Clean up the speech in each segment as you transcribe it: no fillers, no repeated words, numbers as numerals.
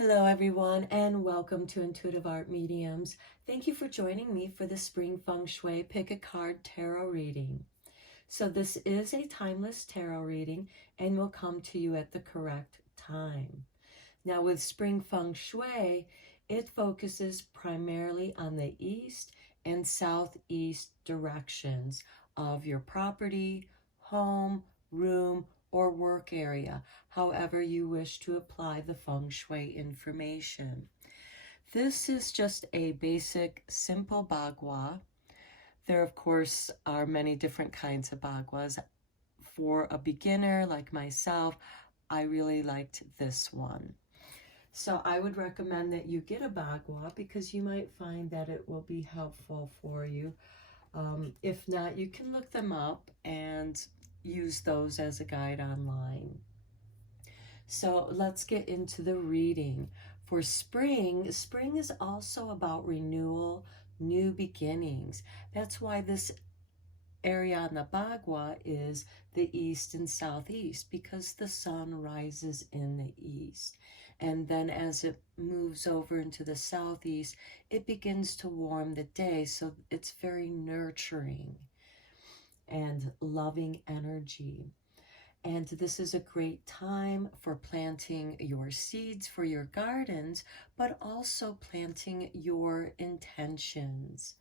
Hello everyone, and welcome to Intuitive Art Mediums. Thank you for joining me for the Spring Feng Shui Pick a Card Tarot reading. So this is a timeless tarot reading and will come to you at the correct time. Now with Spring Feng Shui, it focuses primarily on the east and southeast directions of your property, home, room, or work area, however you wish to apply the Feng Shui information. This is just a basic, simple bagua. There, of course, are many different kinds of baguas. For a beginner like myself, I really liked this one. So I would recommend that you get a bagua because you might find that it will be helpful for you. If not, you can look them up and use those as a guide online. So let's get into the reading. For spring is also about renewal, new beginnings. That's why this area on the bagua is the east and southeast, because the sun rises in the east. And then as it moves over into the southeast, it begins to warm the day. So it's very nurturing and loving energy. And this is a great time for planting your seeds for your gardens, but also planting your intentions.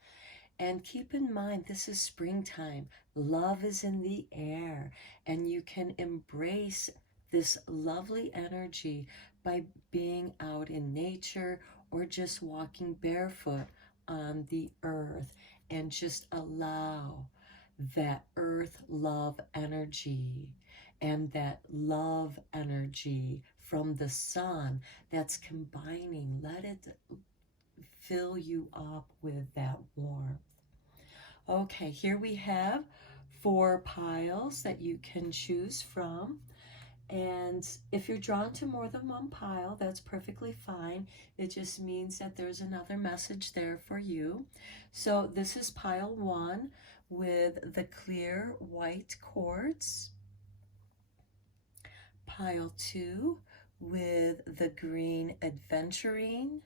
And keep in mind, this is springtime. Love is in the air, and you can embrace this lovely energy by being out in nature or just walking barefoot on the earth, and just allow that earth love energy and that love energy from the sun that's combining. Let it fill you up with that warmth. Okay, here we have 4 piles that you can choose from. And if you're drawn to more than one pile, that's perfectly fine. It just means that there's another message there for you. So this is pile 1 with the clear white quartz. Pile 2 with the green adventurine.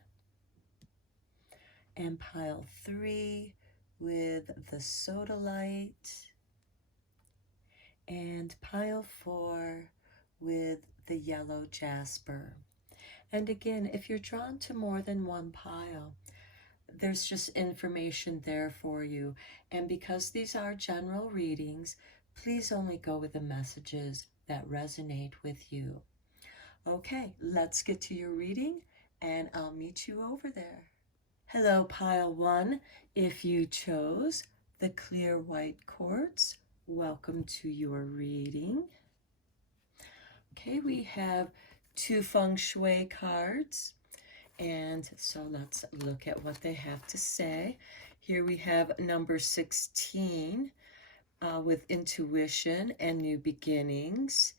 And pile 3 with the sodalite. And pile 4 with the yellow jasper. And again, if you're drawn to more than one pile, there's just information there for you. And because these are general readings, please only go with the messages that resonate with you. Okay, let's get to your reading, and I'll meet you over there. Hello, pile 1. If you chose the clear white quartz, welcome to your reading. Okay, we have 2 Feng Shui cards, and so let's look at what they have to say. Here we have number 16 with intuition and new beginnings,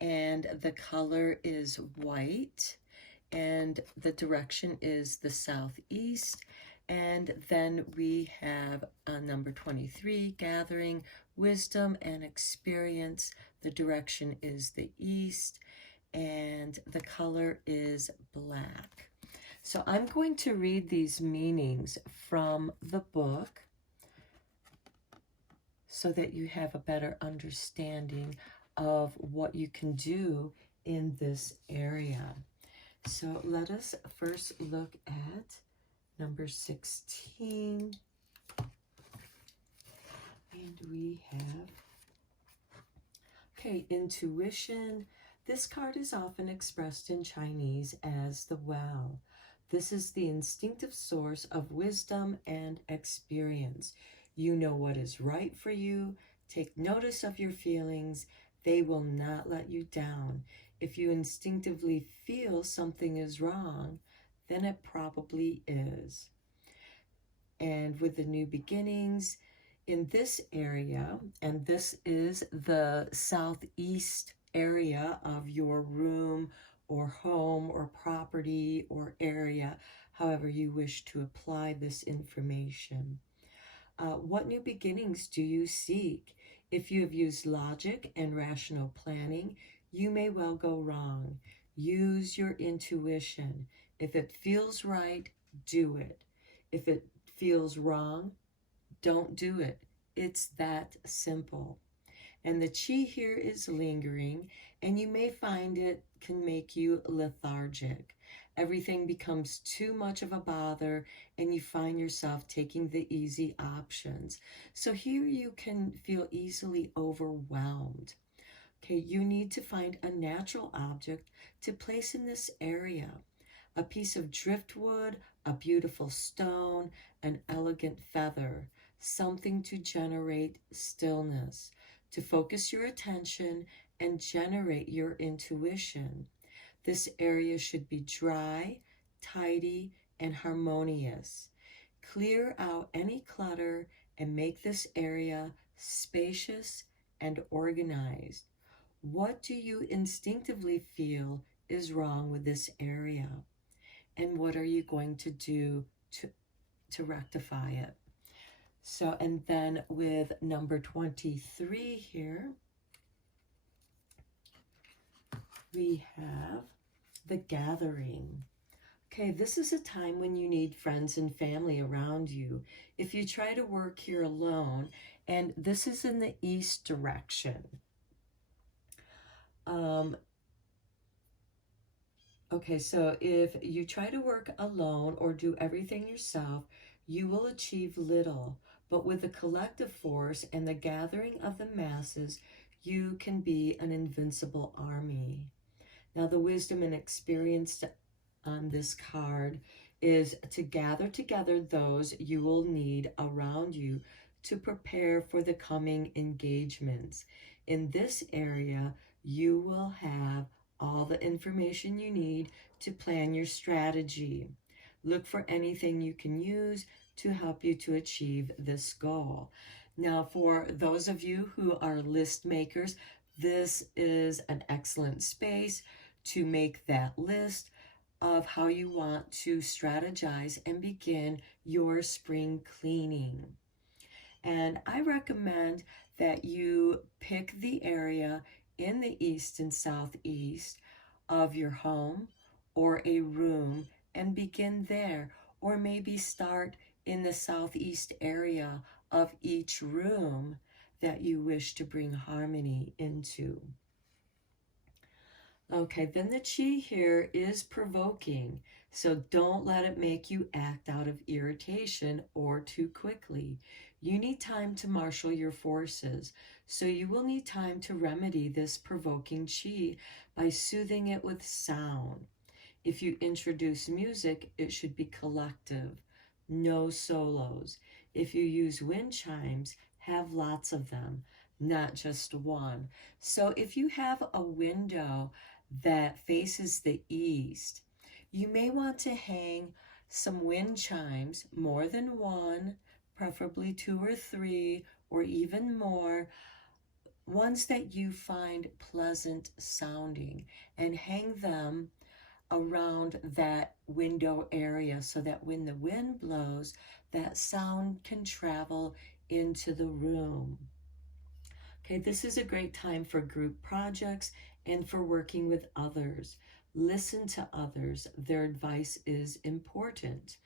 and the color is white, and the direction is the southeast. And then we have number 23, gathering wisdom and experience. The direction is the east, and the color is black. So I'm going to read these meanings from the book so that you have a better understanding of what you can do in this area. So let us first look at number 16. And we have, okay, intuition. This card is often expressed in Chinese as the well. This is the instinctive source of wisdom and experience. You know what is right for you. Take notice of your feelings. They will not let you down. If you instinctively feel something is wrong, then it probably is. And with the new beginnings in this area, and this is the southeast area of your room or home or property or area, however you wish to apply this information. What new beginnings do you seek? If you have used logic and rational planning, you may well go wrong. Use your intuition. If it feels right, do it. If it feels wrong, don't do it. It's that simple. And the chi here is lingering, and you may find it can make you lethargic. Everything becomes too much of a bother, and you find yourself taking the easy options. So here you can feel easily overwhelmed. Okay, you need to find a natural object to place in this area. A piece of driftwood, a beautiful stone, an elegant feather, something to generate stillness, to focus your attention and generate your intuition. This area should be dry, tidy, and harmonious. Clear out any clutter and make this area spacious and organized. What do you instinctively feel is wrong with this area? And what are you going to do to rectify it? So, and then with number 23 here, we have the gathering. Okay, this is a time when you need friends and family around you. If you try to work here alone, and this is in the east direction. Okay, so if you try to work alone or do everything yourself, you will achieve little. But with the collective force and the gathering of the masses, you can be an invincible army. Now, the wisdom and experience on this card is to gather together those you will need around you to prepare for the coming engagements. In this area, you will have all the information you need to plan your strategy. Look for anything you can use to help you to achieve this goal. Now, for those of you who are list makers, this is an excellent space to make that list of how you want to strategize and begin your spring cleaning. And I recommend that you pick the area in the east and southeast of your home or a room and begin there, or maybe start in the southeast area of each room that you wish to bring harmony into. Okay, then the chi here is provoking, so don't let it make you act out of irritation or too quickly. You need time to marshal your forces, so you will need time to remedy this provoking chi by soothing it with sound. If you introduce music, it should be collective, no solos. If you use wind chimes, have lots of them, not just one. So if you have a window that faces the east, you may want to hang some wind chimes, more than one, preferably 2 or 3, or even more, ones that you find pleasant sounding, and hang them around that window area so that when the wind blows, that sound can travel into the room. Okay, this is a great time for group projects and for working with others. Listen to others. Their advice is important.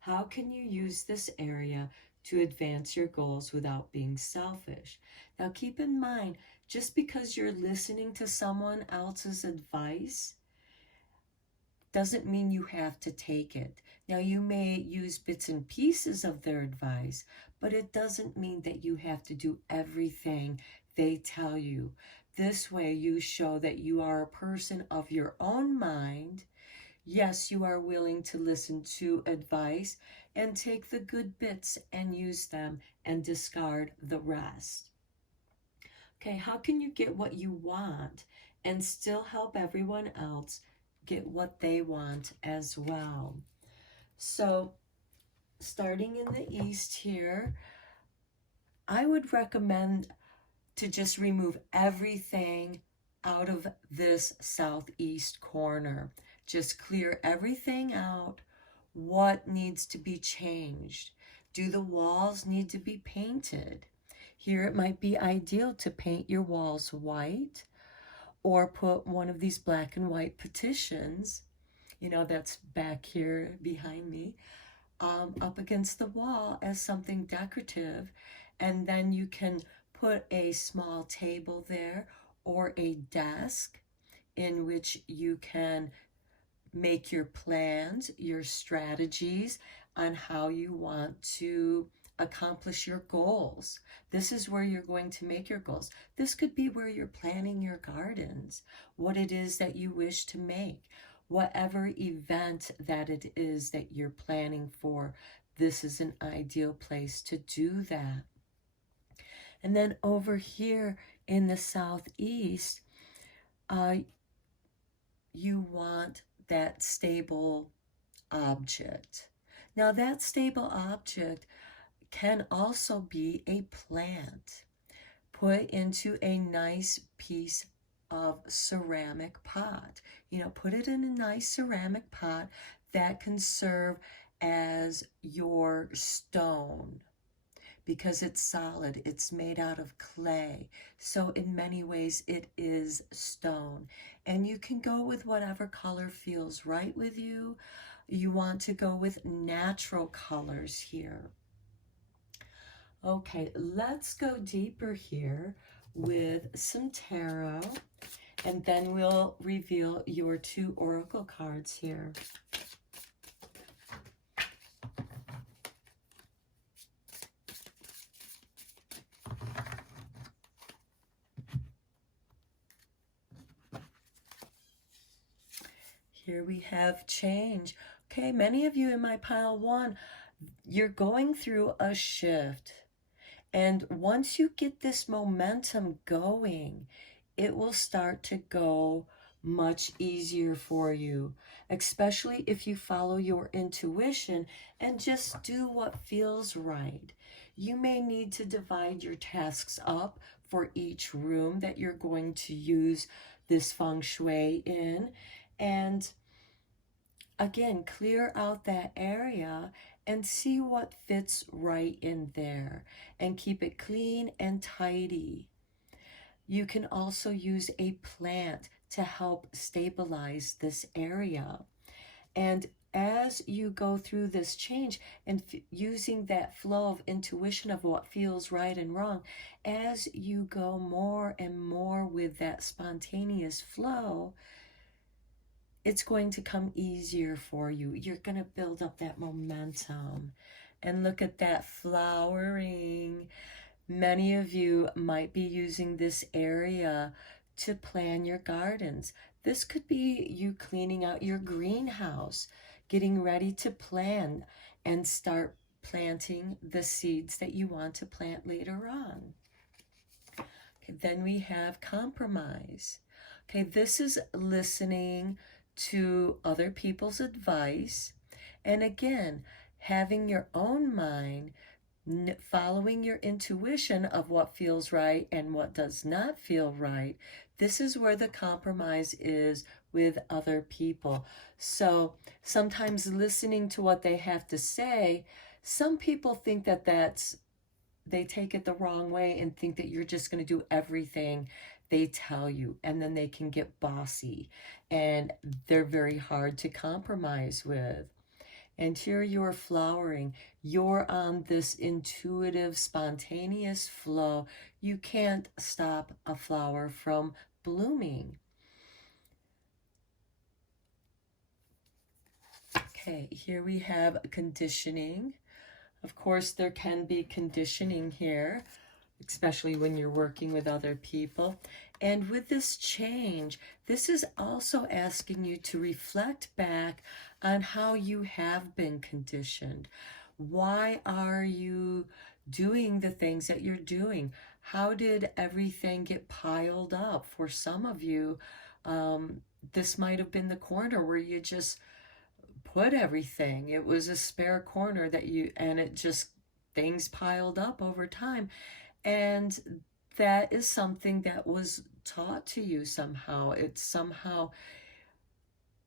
How can you use this area to advance your goals without being selfish? Now, keep in mind, just because you're listening to someone else's advice doesn't mean you have to take it. Now, you may use bits and pieces of their advice, but it doesn't mean that you have to do everything they tell you. This way, you show that you are a person of your own mind. Yes, you are willing to listen to advice and take the good bits and use them and discard the rest. Okay, how can you get what you want and still help everyone else get what they want as well? So, starting in the east here, I would recommend to just remove everything out of this southeast corner. Just clear everything out. What needs to be changed? Do the walls need to be painted? Here it might be ideal to paint your walls white, or put one of these black and white petitions, you know, that's back here behind me, up against the wall as something decorative. And then you can put a small table there or a desk in which you can make your plans, your strategies on how you want to accomplish your goals. This is where you're going to make your goals. This could be where you're planning your gardens, what it is that you wish to make, whatever event that it is that you're planning for. This is an ideal place to do that. And then over here in the southeast, you want that stable object. Now that stable object can also be a plant put into a nice piece of ceramic pot. You know, put it in a nice ceramic pot that can serve as your stone, because it's solid, it's made out of clay. So in many ways it is stone. And you can go with whatever color feels right with you. You want to go with natural colors here. Okay, let's go deeper here with some tarot, and then we'll reveal your 2 oracle cards here. Here we have change. Okay, many of you in my pile 1, you're going through a shift. And once you get this momentum going, it will start to go much easier for you, especially if you follow your intuition and just do what feels right. You may need to divide your tasks up for each room that you're going to use this feng shui in. And again, clear out that area and see what fits right in there, and keep it clean and tidy. You can also use a plant to help stabilize this area. And as you go through this change and using that flow of intuition of what feels right and wrong, as you go more and more with that spontaneous flow, it's going to come easier for you. You're going to build up that momentum. And look at that flowering. Many of you might be using this area to plan your gardens. This could be you cleaning out your greenhouse, getting ready to plan and start planting the seeds that you want to plant later on. Okay, then we have compromise. Okay, this is listening to other people's advice, and again, having your own mind, following your intuition of what feels right and what does not feel right. This is where the compromise is with other people. So sometimes listening to what they have to say, some people think that they take it the wrong way and think that you're just going to do everything they tell you, and then they can get bossy and they're very hard to compromise with. And here you're flowering. You're on this intuitive, spontaneous flow. You can't stop a flower from blooming. Okay, here we have conditioning. Of course, there can be conditioning here, especially when you're working with other people. And with this change, this is also asking you to reflect back on how you have been conditioned. Why are you doing the things that you're doing? How did everything get piled up? For some of you, this might have been the corner where you just put everything. It was a spare corner and it just, things piled up over time. And that is something that was taught to you somehow. It's somehow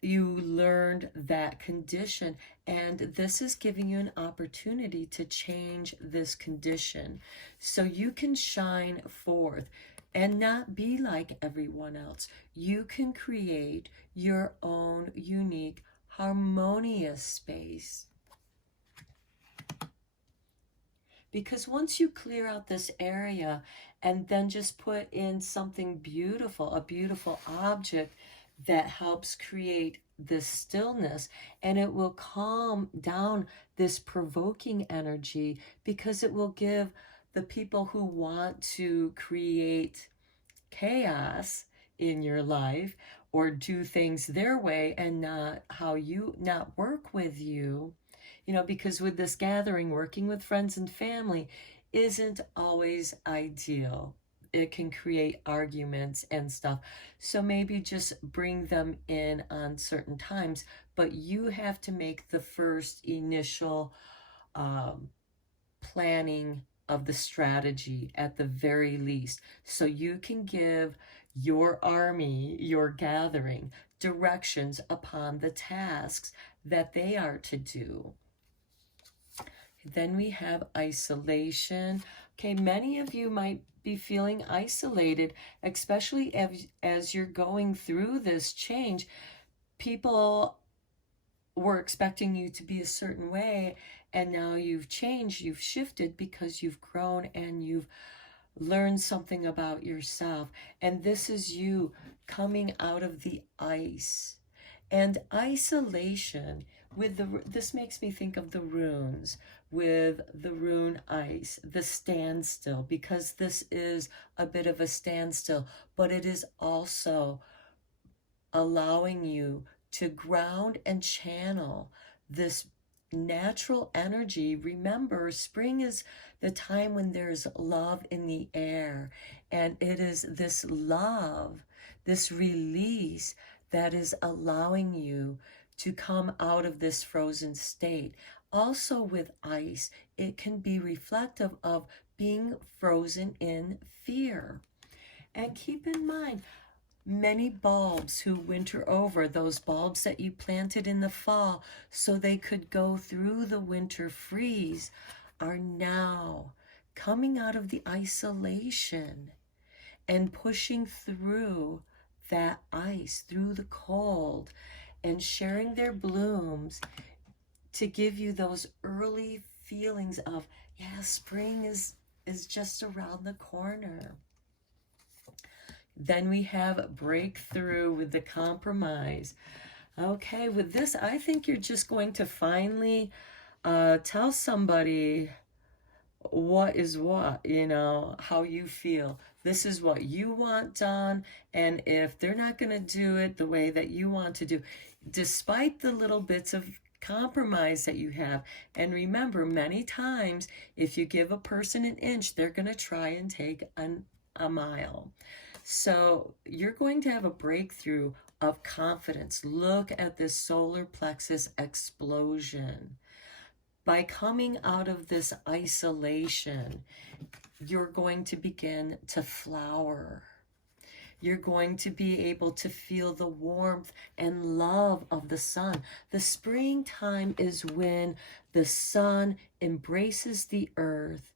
you learned that condition, and this is giving you an opportunity to change this condition so you can shine forth. and not be like everyone else. You can create your own unique, harmonious space. Because once you clear out this area and then just put in something beautiful, a beautiful object that helps create this stillness, and it will calm down this provoking energy, because it will give the people who want to create chaos in your life or do things their way and not work with you, because with this gathering, working with friends and family isn't always ideal. It can create arguments and stuff. So maybe just bring them in on certain times, but you have to make the first initial planning of the strategy at the very least, so you can give your army, your gathering, directions upon the tasks that they are to do. Then we have isolation. Okay, many of you might be feeling isolated, especially as you're going through this change. People were expecting you to be a certain way, and now you've changed, you've shifted because you've grown and you've learned something about yourself. And this is you coming out of the ice. And isolation, this makes me think of the runes, with the rune ice, the standstill, because this is a bit of a standstill, but it is also allowing you to ground and channel this natural energy. Remember, spring is the time when there's love in the air, and it is this love, this release, that is allowing you to come out of this frozen state. Also with ice, it can be reflective of being frozen in fear. And keep in mind, many bulbs who winter over, those bulbs that you planted in the fall so they could go through the winter freeze, are now coming out of the isolation and pushing through that ice, through the cold, and sharing their blooms to give you those early feelings of, yeah, spring is just around the corner. Then we have breakthrough with the compromise. Okay, with this, I think you're just going to finally tell somebody what is what, how you feel. This is what you want done, and if they're not going to do it the way that you want to do, despite the little bits of compromise that you have. And remember, many times, if you give a person an inch, they're going to try and take a mile. So you're going to have a breakthrough of confidence. Look at this solar plexus explosion. By coming out of this isolation, you're going to begin to flower. You're going to be able to feel the warmth and love of the sun. The springtime is when the sun embraces the earth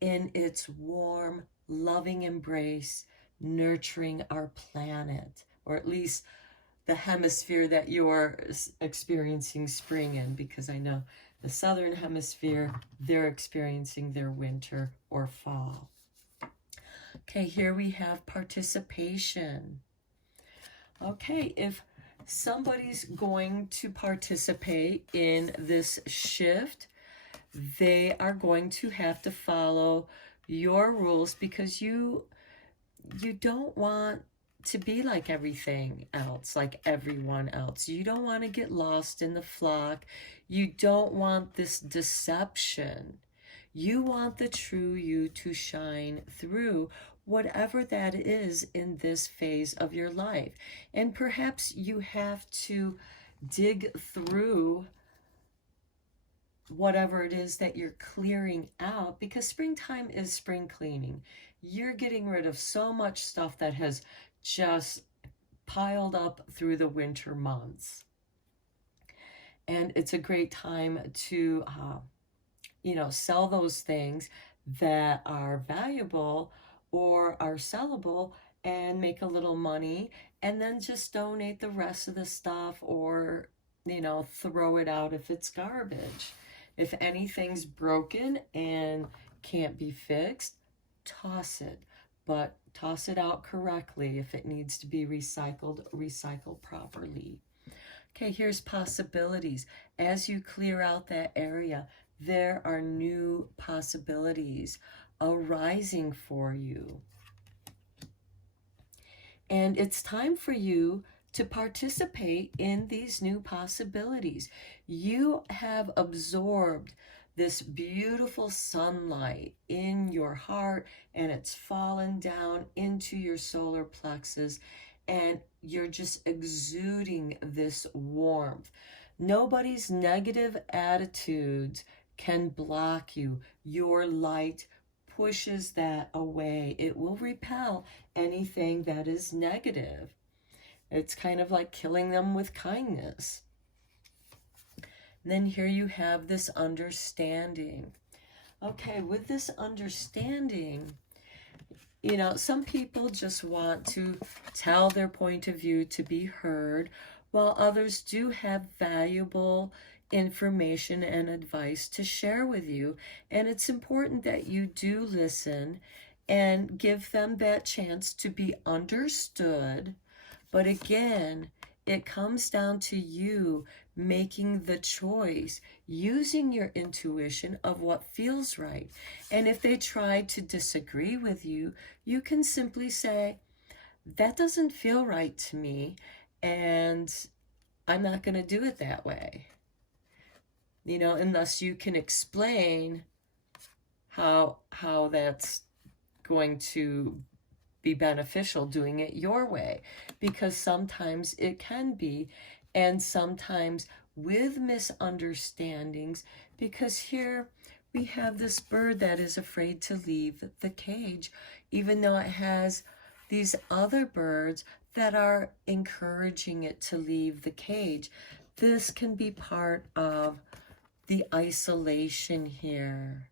in its warm, loving embrace, nurturing our planet, or at least the hemisphere that you're experiencing spring in, because I know the southern hemisphere, they're experiencing their winter or fall. Okay, here we have participation. Okay, if somebody's going to participate in this shift, they are going to have to follow your rules, because you don't want to be like everything else, like everyone else. You don't want to get lost in the flock. You don't want this deception. You want the true you to shine through, whatever that is in this phase of your life. And perhaps you have to dig through whatever it is that you're clearing out, because springtime is spring cleaning. You're getting rid of so much stuff that has just piled up through the winter months. And it's a great time to, sell those things that are valuable, or are sellable and make a little money, and then just donate the rest of the stuff, or, you know, throw it out if it's garbage. If anything's broken and can't be fixed, toss it. But toss it out correctly. If it needs to be recycled, recycle properly. Okay, here's possibilities. As you clear out that area, there are new possibilities arising for you. And it's time for you to participate in these new possibilities. You have absorbed this beautiful sunlight in your heart, and it's fallen down into your solar plexus, and you're just exuding this warmth. Nobody's negative attitudes can block you. Your light pushes that away. It will repel anything that is negative. It's kind of like killing them with kindness. Then here you have this understanding. Okay, with this understanding, you know, some people just want to tell their point of view to be heard, while others do have valuable information and advice to share with you. And it's important that you do listen and give them that chance to be understood. But again, it comes down to you making the choice, using your intuition of what feels right. And if they try to disagree with you, you can simply say, that doesn't feel right to me, and I'm not going to do it that way. You know, unless you can explain how that's going to be beneficial, doing it your way, because sometimes it can be, and sometimes with misunderstandings, because here we have this bird that is afraid to leave the cage, even though it has these other birds that are encouraging it to leave the cage. This can be part of the isolation here.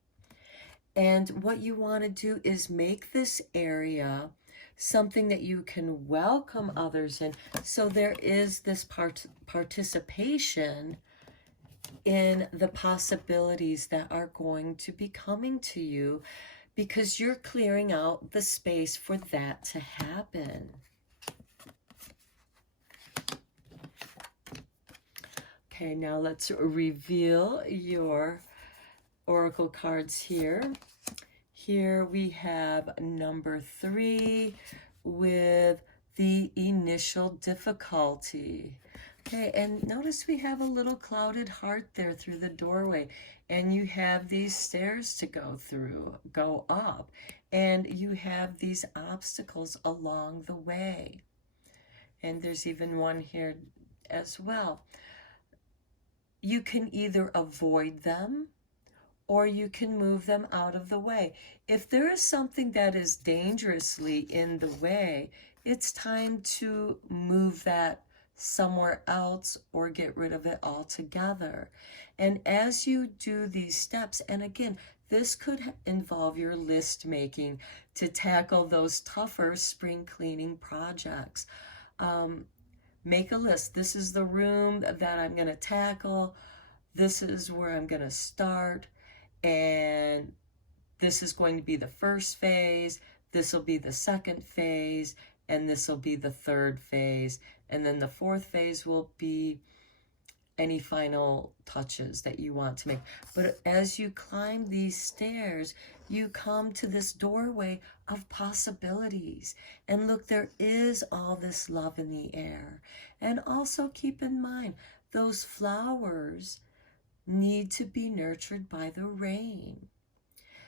And what you want to do is make this area something that you can welcome others in. So there is this participation in the possibilities that are going to be coming to you, because you're clearing out the space for that to happen. Okay, now let's reveal your oracle cards here. Here we have number 3 with the initial difficulty. Okay, and notice we have a little clouded heart there through the doorway, and you have these stairs to go up, and you have these obstacles along the way. And there's even one here as well. You can either avoid them, or you can move them out of the way. If there is something that is dangerously in the way, it's time to move that somewhere else or get rid of it altogether. And as you do these steps, and again, this could involve your list making to tackle those tougher spring cleaning projects. Make a list. This is the room that I'm going to tackle. This is where I'm going to start. And this is going to be the first phase. This will be the second phase. And this will be the third phase. And then the fourth phase will be any final touches that you want to make. But as you climb these stairs, you come to this doorway of possibilities. And look, there is all this love in the air. And also keep in mind, those flowers need to be nurtured by the rain.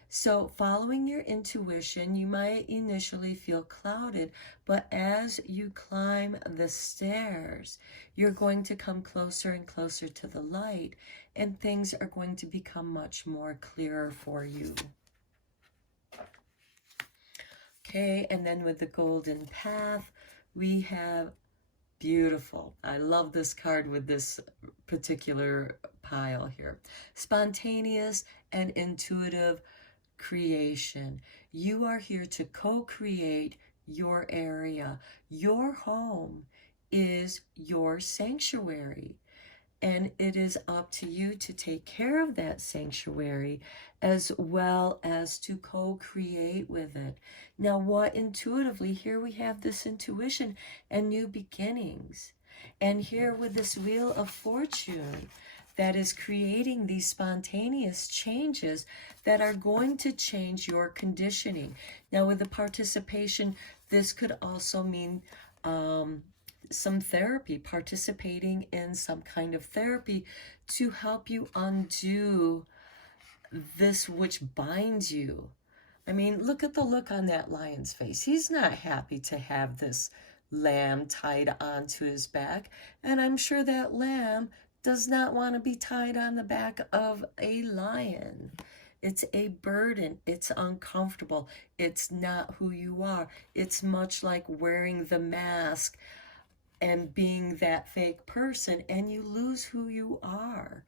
So following your intuition, you might initially feel clouded, but as you climb the stairs, you're going to come closer and closer to the light, and things are going to become much more clearer for you. Okay, and then with the golden path, we have beautiful. I love this card with this particular pile here. Spontaneous and intuitive creation. You are here to co-create your area. Your home is your sanctuary. And it is up to you to take care of that sanctuary as well as to co-create with it. Now, what intuitively, here we have this intuition and new beginnings. And here with this Wheel of Fortune that is creating these spontaneous changes that are going to change your conditioning. Now, with the participation, this could also mean some therapy, participating in some kind of therapy to help you undo this which binds you. I mean, look at the look on that lion's face. He's not happy to have this lamb tied onto his back, and I'm sure that lamb does not want to be tied on the back of a lion. It's a burden. It's uncomfortable. It's not who you are. It's much like wearing the mask and being that fake person, and you lose who you are.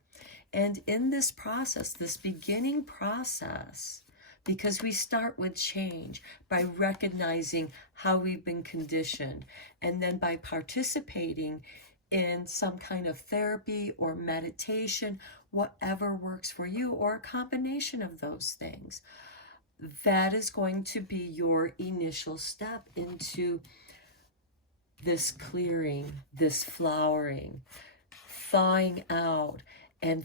And in this process, this beginning process, because we start with change by recognizing how we've been conditioned, and then by participating in some kind of therapy or meditation, whatever works for you, or a combination of those things, that is going to be your initial step into this clearing, this flowering, thawing out, and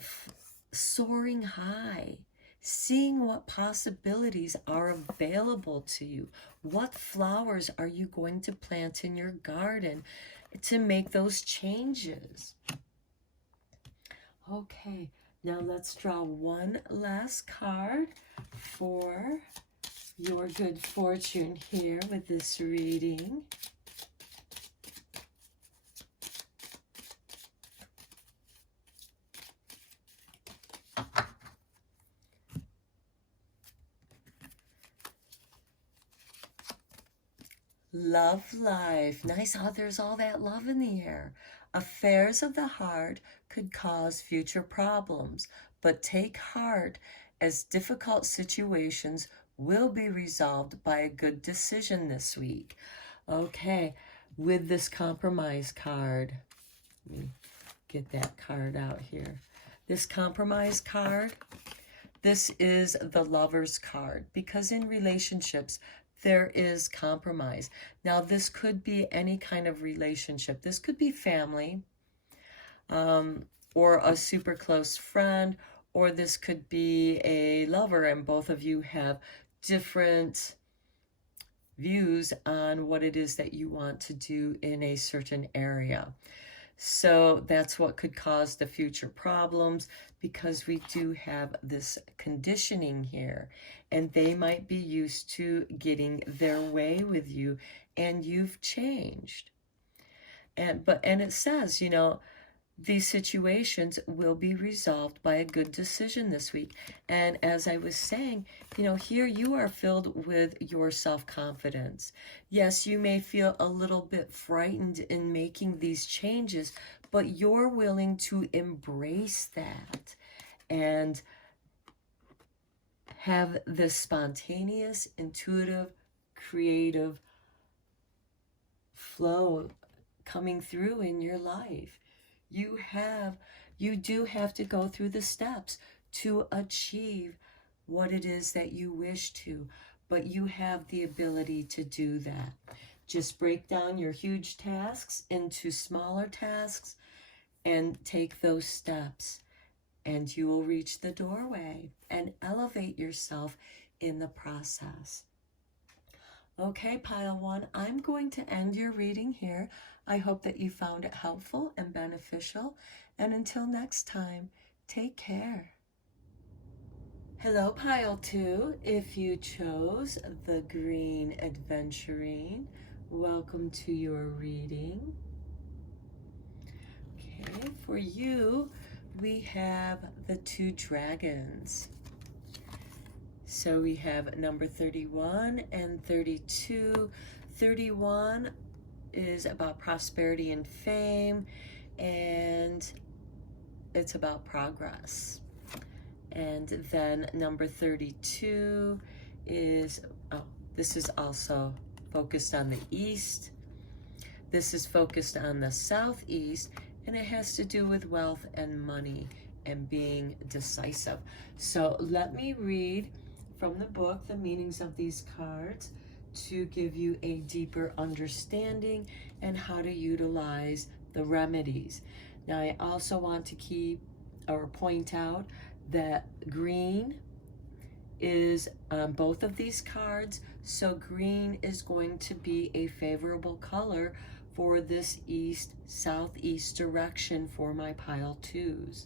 soaring high, seeing what possibilities are available to you. What flowers are you going to plant in your garden to make those changes? Okay, now let's draw one last card for your good fortune here with this reading. Love life. Nice. Oh, there's all that love in the air. Affairs of the heart could cause future problems, but take heart, as difficult situations will be resolved by a good decision this week. Okay, with this compromise card, let me get that card out here. This compromise card, this is the Lover's card, because in relationships, there is compromise. Now, this could be any kind of relationship. This could be family, or a super close friend, or this could be a lover, and both of you have different views on what it is that you want to do in a certain area. So that's what could cause the future problems, because we do have this conditioning here, and they might be used to getting their way with you, and you've changed. And it says, you know, these situations will be resolved by a good decision this week. And as I was saying, you know, here you are filled with your self-confidence. Yes, you may feel a little bit frightened in making these changes, but you're willing to embrace that and have this spontaneous, intuitive, creative flow coming through in your life. You do have to go through the steps to achieve what it is that you wish to, but you have the ability to do that. Just break down your huge tasks into smaller tasks and take those steps, and you will reach the doorway and elevate yourself in the process. Okay, pile one, I'm going to end your reading here. I hope that you found it helpful and beneficial. And until next time, take care. Hello, pile two. If you chose the green adventurine, welcome to your reading. Okay, for you, we have the two dragons. So we have number 31 and 32. 31 is about prosperity and fame, and it's about progress. And then number 32 is, oh, this is also focused on the east. This is focused on the southeast, and it has to do with wealth and money and being decisive. So let me read from the book the meanings of these cards to give you a deeper understanding and how to utilize the remedies. Now, I also want to point out that green is on both of these cards, so green is going to be a favorable color for this east-southeast direction for my pile 2s.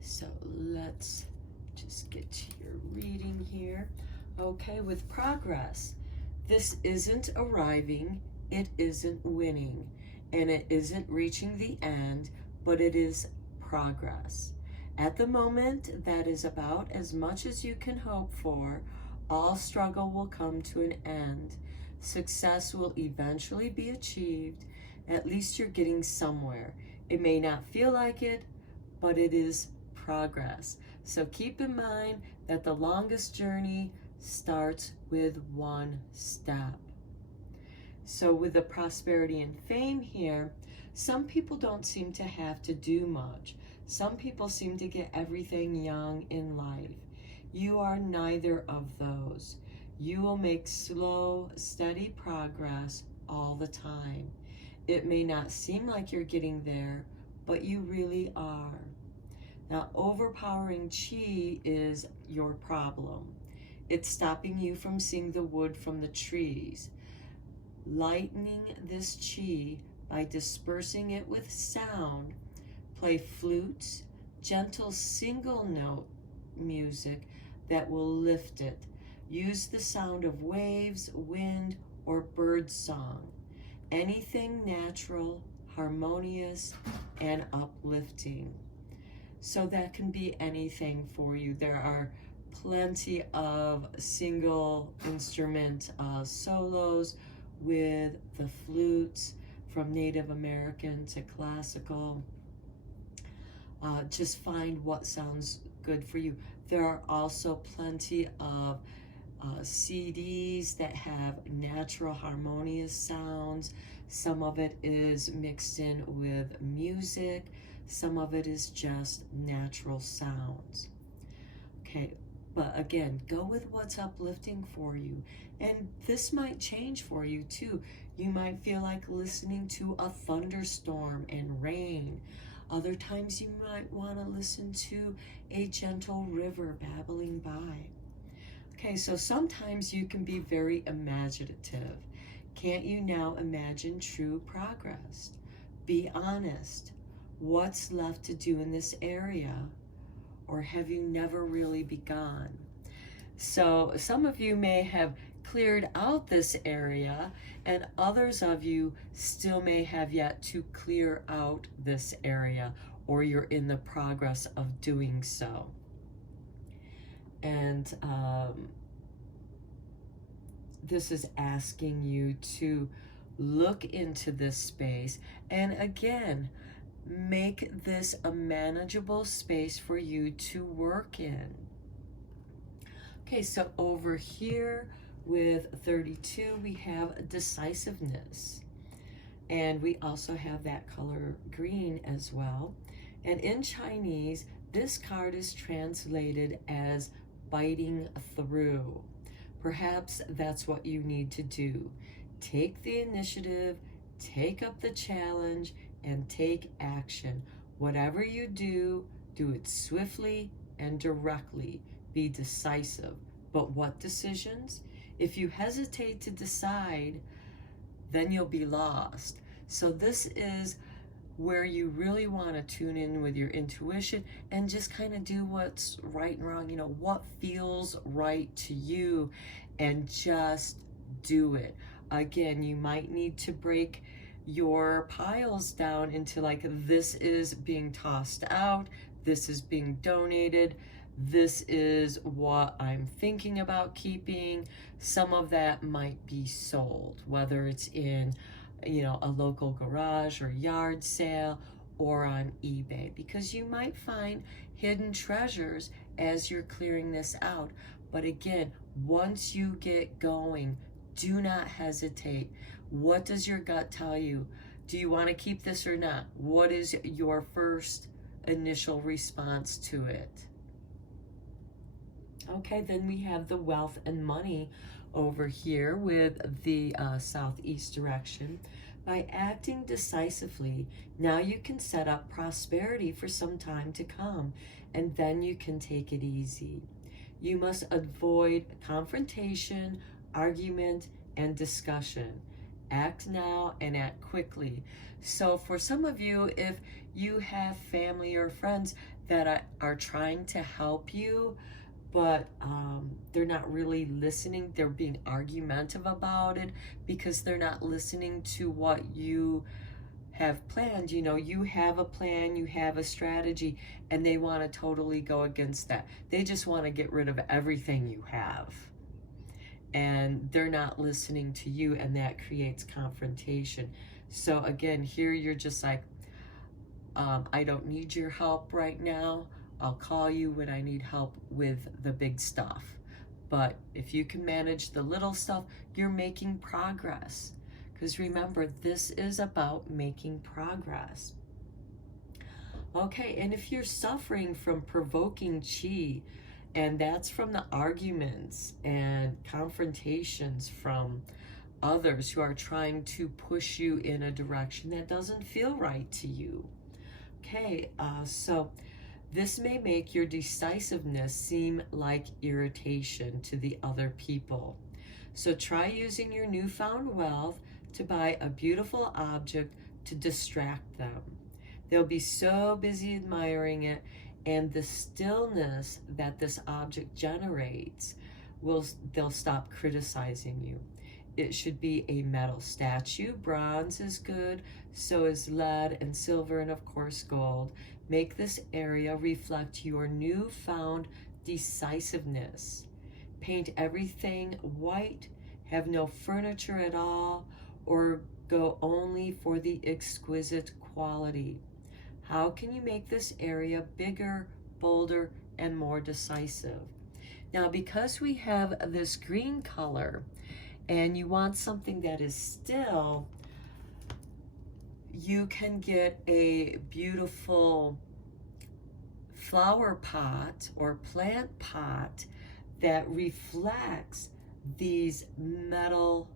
So let's just get to your reading here. Okay, with progress, this isn't arriving, it isn't winning, and it isn't reaching the end, but it is progress. At the moment, that is about as much as you can hope for. All struggle will come to an end. Success will eventually be achieved. At least you're getting somewhere. It may not feel like it, but it is progress. So keep in mind that the longest journey starts with one step. So with the prosperity and fame here, some people don't seem to have to do much. Some people seem to get everything young in life. You are neither of those. You will make slow, steady progress all the time. It may not seem like you're getting there, but you really are. Now, overpowering chi is your problem. It's stopping you from seeing the wood from the trees. Lightening this chi by dispersing it with sound. Play flutes, gentle single note music that will lift it. Use the sound of waves, wind, or bird song. Anything natural, harmonious, and uplifting. So that can be anything for you. There are plenty of single instrument solos with the flutes, from Native American to classical. Just find what sounds good for you. There are also plenty of CDs that have natural harmonious sounds. Some of it is mixed in with music. Some of it is just natural sounds. Okay, but again, go with what's uplifting for you. And this might change for you too. You might feel like listening to a thunderstorm and rain. Other times you might want to listen to a gentle river babbling by. Okay, so sometimes you can be very imaginative. Can't you now imagine true progress? Be honest. What's left to do in this area? Or have you never really begun? So some of you may have cleared out this area, and others of you still may have yet to clear out this area, or you're in the progress of doing so. And this is asking you to look into this space, and again, make this a manageable space for you to work in. Okay, so over here with 32, we have decisiveness. And we also have that color green as well. And in Chinese, this card is translated as biting through. Perhaps that's what you need to do. Take the initiative, take up the challenge, and take action. Whatever you do, do it swiftly and directly. Be decisive. But what decisions? If you hesitate to decide, then you'll be lost. So this is where you really want to tune in with your intuition and just kind of do what's right and wrong, what feels right to you, and just do it. Again, you might need to break your piles down into like, this is being tossed out, this is being donated, this is what I'm thinking about keeping. Some of that might be sold, whether it's in, a local garage or yard sale, or on eBay, because you might find hidden treasures as you're clearing this out. But again, once you get going, do not hesitate. What does your gut tell you? Do you want to keep this or not? What is your first initial response to it? Okay, then we have the wealth and money over here with the southeast direction. By acting decisively, now you can set up prosperity for some time to come, and then you can take it easy. You must avoid confrontation, argument, and discussion. Act now and act quickly. So for some of you, if you have family or friends that are trying to help you, but they're not really listening, they're being argumentative about it because they're not listening to what you have planned. You know, you have a plan, you have a strategy, and they want to totally go against that. They just want to get rid of everything you have. And they're not listening to you, and that creates confrontation. So again, here you're just like, I don't need your help right now. I'll call you when I need help with the big stuff. But if you can manage the little stuff, you're making progress. Because remember, this is about making progress. Okay, and if you're suffering from provoking chi, and that's from the arguments and confrontations from others who are trying to push you in a direction that doesn't feel right to you. Okay, so this may make your decisiveness seem like irritation to the other people. So try using your newfound wealth to buy a beautiful object to distract them. They'll be so busy admiring it, and the stillness that this object generates, they'll stop criticizing you. It should be a metal statue. Bronze is good, so is lead and silver, and of course gold. Make this area reflect your newfound decisiveness. Paint everything white, have no furniture at all, or go only for the exquisite quality. How can you make this area bigger, bolder, and more decisive? Now, because we have this green color, and you want something that is still, you can get a beautiful flower pot or plant pot that reflects these metal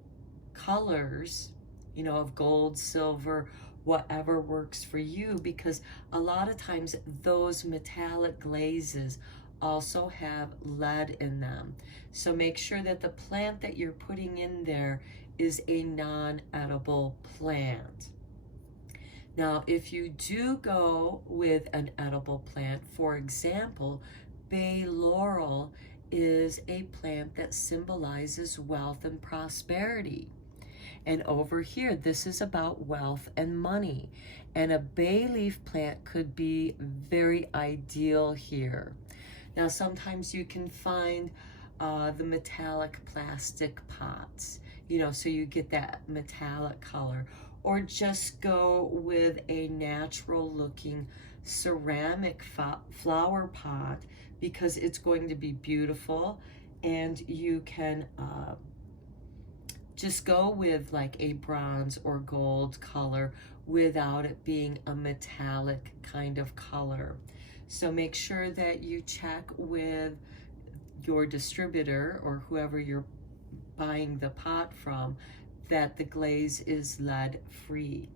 colors, you know, of gold, silver, whatever works for you, because a lot of times those metallic glazes also have lead in them. So make sure that the plant that you're putting in there is a non-edible plant. Now, if you do go with an edible plant, for example, bay laurel is a plant that symbolizes wealth and prosperity. And over here, this is about wealth and money. And a bay leaf plant could be very ideal here. Now, sometimes you can find the metallic plastic pots, you know, so you get that metallic color. Or just go with a natural looking ceramic flower pot, because it's going to be beautiful, and you can just go with like a bronze or gold color without it being a metallic kind of color. So make sure that you check with your distributor or whoever you're buying the pot from that the glaze is lead free.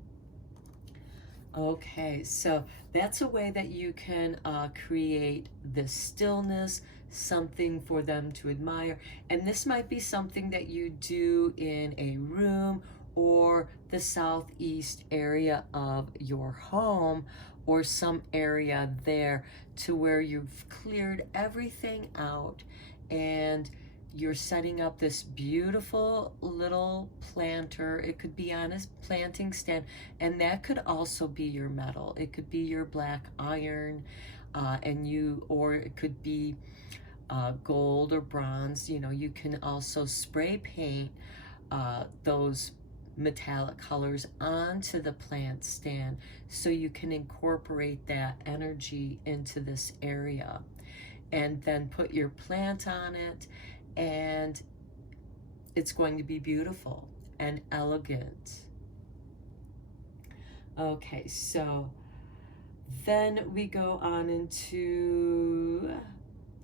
Okay, so that's a way that you can create this stillness, something for them to admire. And this might be something that you do in a room or the southeast area of your home, or some area there to where you've cleared everything out and you're setting up this beautiful little planter. It could be on a planting stand, and that could also be your metal. It could be your black iron, or it could be gold or bronze. You know, you can also spray paint those metallic colors onto the plant stand so you can incorporate that energy into this area, and then put your plant on it, and it's going to be beautiful and elegant. Okay, so then we go on into,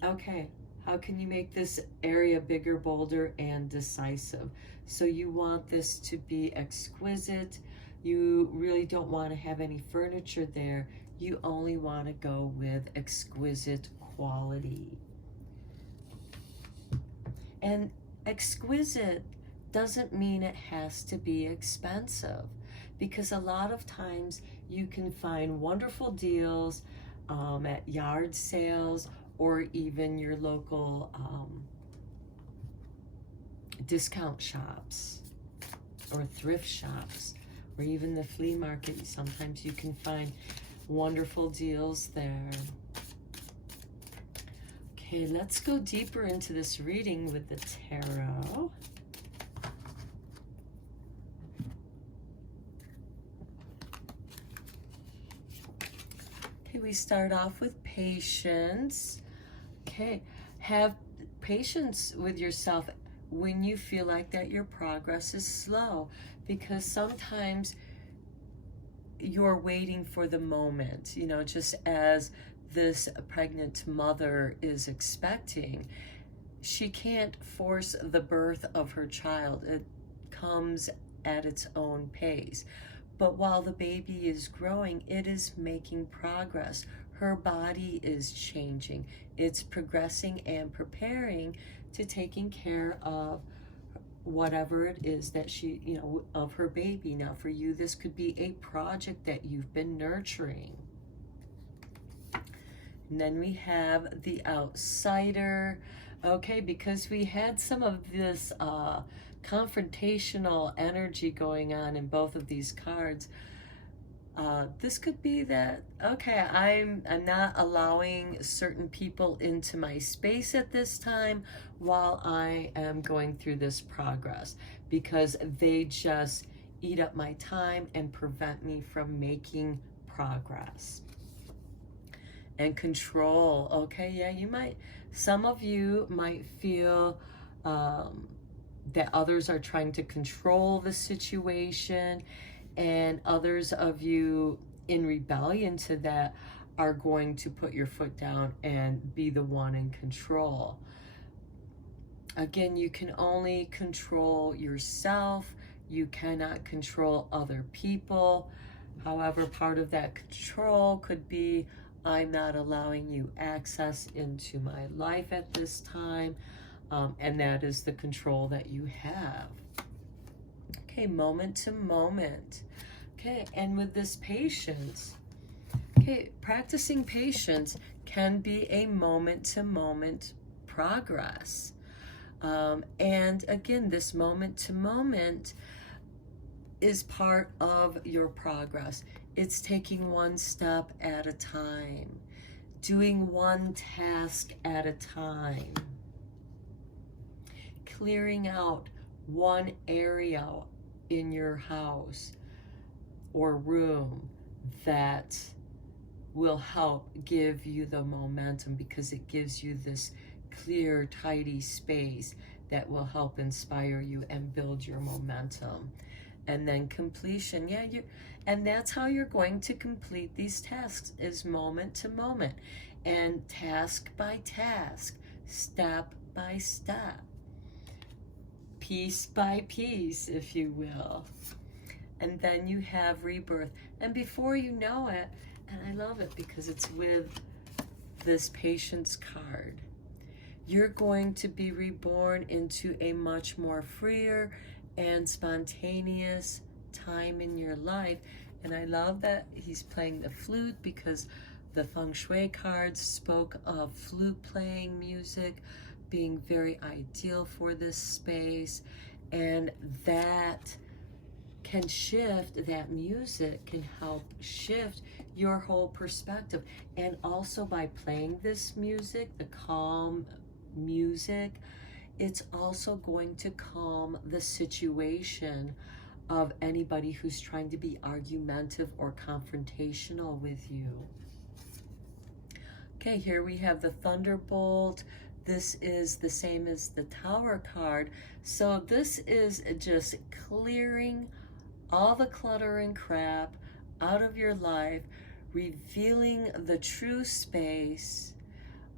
okay, how can you make this area bigger, bolder, and decisive? So you want this to be exquisite. You really don't want to have any furniture there. You only want to go with exquisite quality. And exquisite doesn't mean it has to be expensive, because a lot of times you can find wonderful deals at yard sales, or even your local discount shops or thrift shops, or even the flea market. Sometimes you can find wonderful deals there. Okay, let's go deeper into this reading with the tarot. Okay, we start off with patience. Okay, have patience with yourself when you feel like that your progress is slow, because sometimes you're waiting for the moment, you know, just as this pregnant mother is expecting. She can't force the birth of her child. It comes at its own pace. But while the baby is growing, it is making progress. Her body is changing. It's progressing and preparing to taking care of whatever it is that she, you know, of her baby. Now for you, this could be a project that you've been nurturing. And then we have the outsider. Okay, because we had some of this confrontational energy going on in both of these cards. This could be that, okay, I'm not allowing certain people into my space at this time while I am going through this progress, because they just eat up my time and prevent me from making progress. And control. Okay, yeah, you might, some of you might feel that others are trying to control the situation, and others of you in rebellion to that are going to put your foot down and be the one in control. Again, you can only control yourself. You cannot control other people. However, part of that control could be, I'm not allowing you access into my life at this time. And that is the control that you have. Okay, moment to moment. Okay, and with this patience, okay, practicing patience can be a moment to moment progress. And again, this moment to moment is part of your progress. It's taking one step at a time, doing one task at a time, clearing out one area in your house or room that will help give you the momentum, because it gives you this clear, tidy space that will help inspire you and build your momentum. And then completion, yeah, and that's how you're going to complete these tasks, is moment to moment and task by task, step by step, piece by piece, if you will. And then you have rebirth. And before you know it, and I love it because it's with this patience card, you're going to be reborn into a much more freer and spontaneous time in your life. And I love that he's playing the flute, because the Feng Shui cards spoke of flute playing music being very ideal for this space. And that can shift, that music can help shift your whole perspective. And also by playing this music, the calm music, it's also going to calm the situation of anybody who's trying to be argumentative or confrontational with you. Okay, here we have the Thunderbolt. This is the same as the Tower card. So this is just clearing all the clutter and crap out of your life, revealing the true space,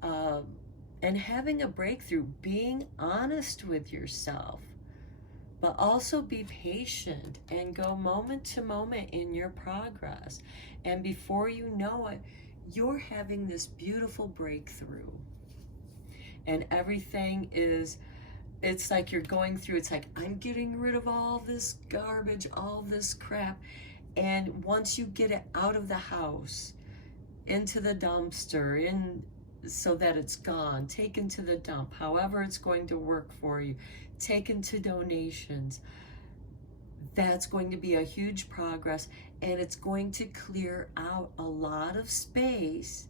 and having a breakthrough, being honest with yourself, but also be patient and go moment to moment in your progress. And before you know it, you're having this beautiful breakthrough. And everything is, it's like you're going through, it's like, I'm getting rid of all this garbage, all this crap. And once you get it out of the house, into the dumpster, so that it's gone, taken to the dump, however it's going to work for you, taken to donations, that's going to be a huge progress, and it's going to clear out a lot of space.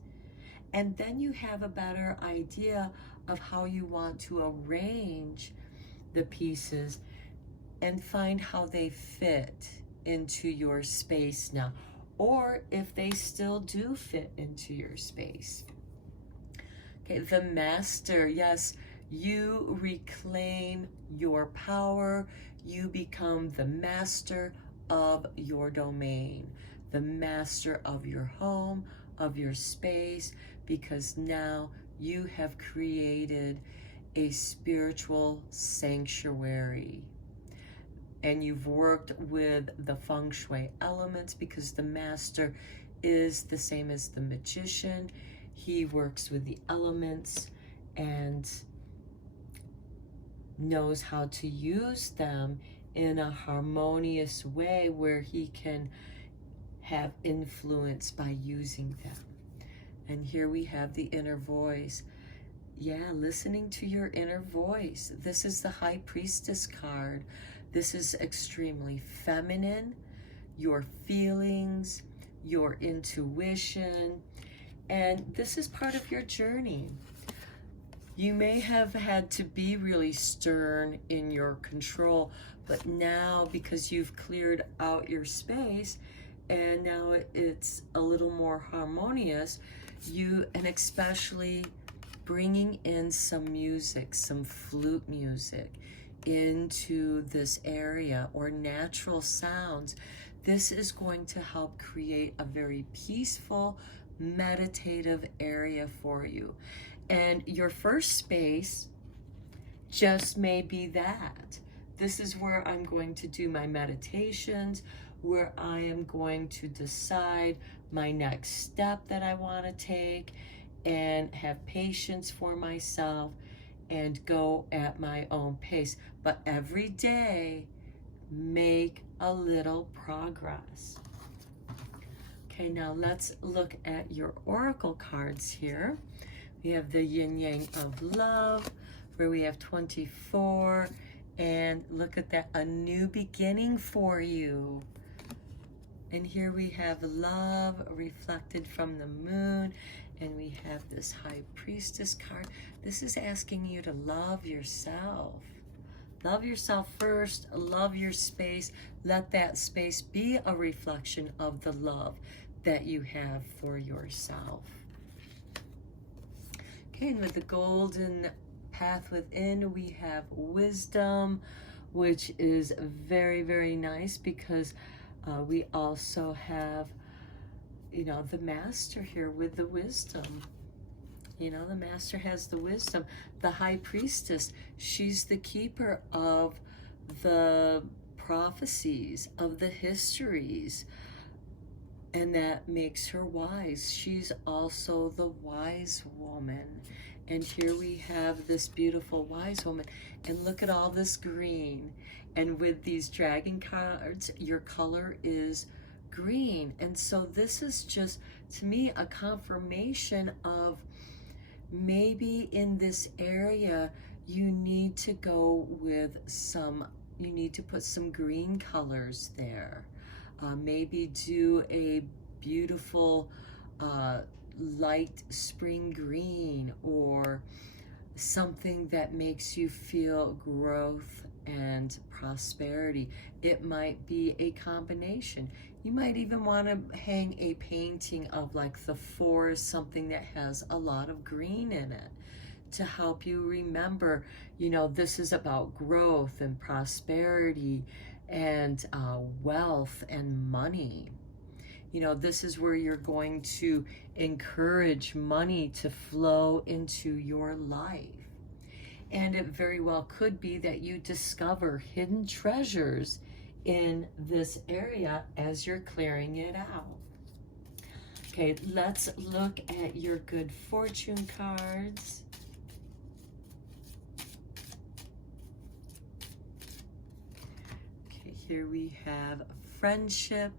And then you have a better idea of how you want to arrange the pieces and find how they fit into your space now, or if they still do fit into your space. Okay, the Master, yes, you reclaim your power. You become the master of your domain, the master of your home, of your space, because now you have created a spiritual sanctuary. And you've worked with the Feng Shui elements, because the Master is the same as the Magician. He works with the elements and knows how to use them in a harmonious way where he can have influence by using them. And here we have the inner voice. Yeah, listening to your inner voice. This is the High Priestess card. This is extremely feminine. Your feelings, your intuition, and this is part of your journey. You may have had to be really stern in your control, but now, because you've cleared out your space and now it's a little more harmonious, and especially bringing in some music, some flute music into this area, or natural sounds, this is going to help create a very peaceful, meditative area for you. And your first space just may be that. This is where I'm going to do my meditations, where I am going to decide my next step that I want to take, and have patience for myself and go at my own pace. But every day, make a little progress. Okay, now let's look at your oracle cards here. We have the yin yang of love, where we have 24, and look at that, a new beginning for you. And here we have love reflected from the moon, and we have this High Priestess card. This is asking you to love yourself. Love yourself first, love your space. Let that space be a reflection of the love that you have for yourself. Okay, and with the golden path within, we have wisdom, which is very, very nice, because we also have, the Master here with the wisdom. The Master has the wisdom. The High Priestess, she's the keeper of the prophecies, of the histories, and that makes her wise. She's also the wise woman. And here we have this beautiful wise woman. And look at all this green. And with these dragon cards, your color is green. And so this is just, to me, a confirmation of maybe in this area, you need to go with you need to put some green colors there. Maybe do a beautiful light spring green, or something that makes you feel growth and prosperity. It might be a combination. You might even want to hang a painting of like the forest, something that has a lot of green in it, to help you remember, you know, this is about growth and prosperity and wealth and money. You know, this is where you're going to encourage money to flow into your life. And it very well could be that you discover hidden treasures in this area as you're clearing it out. Okay, let's look at your good fortune cards. Okay, here we have friendship.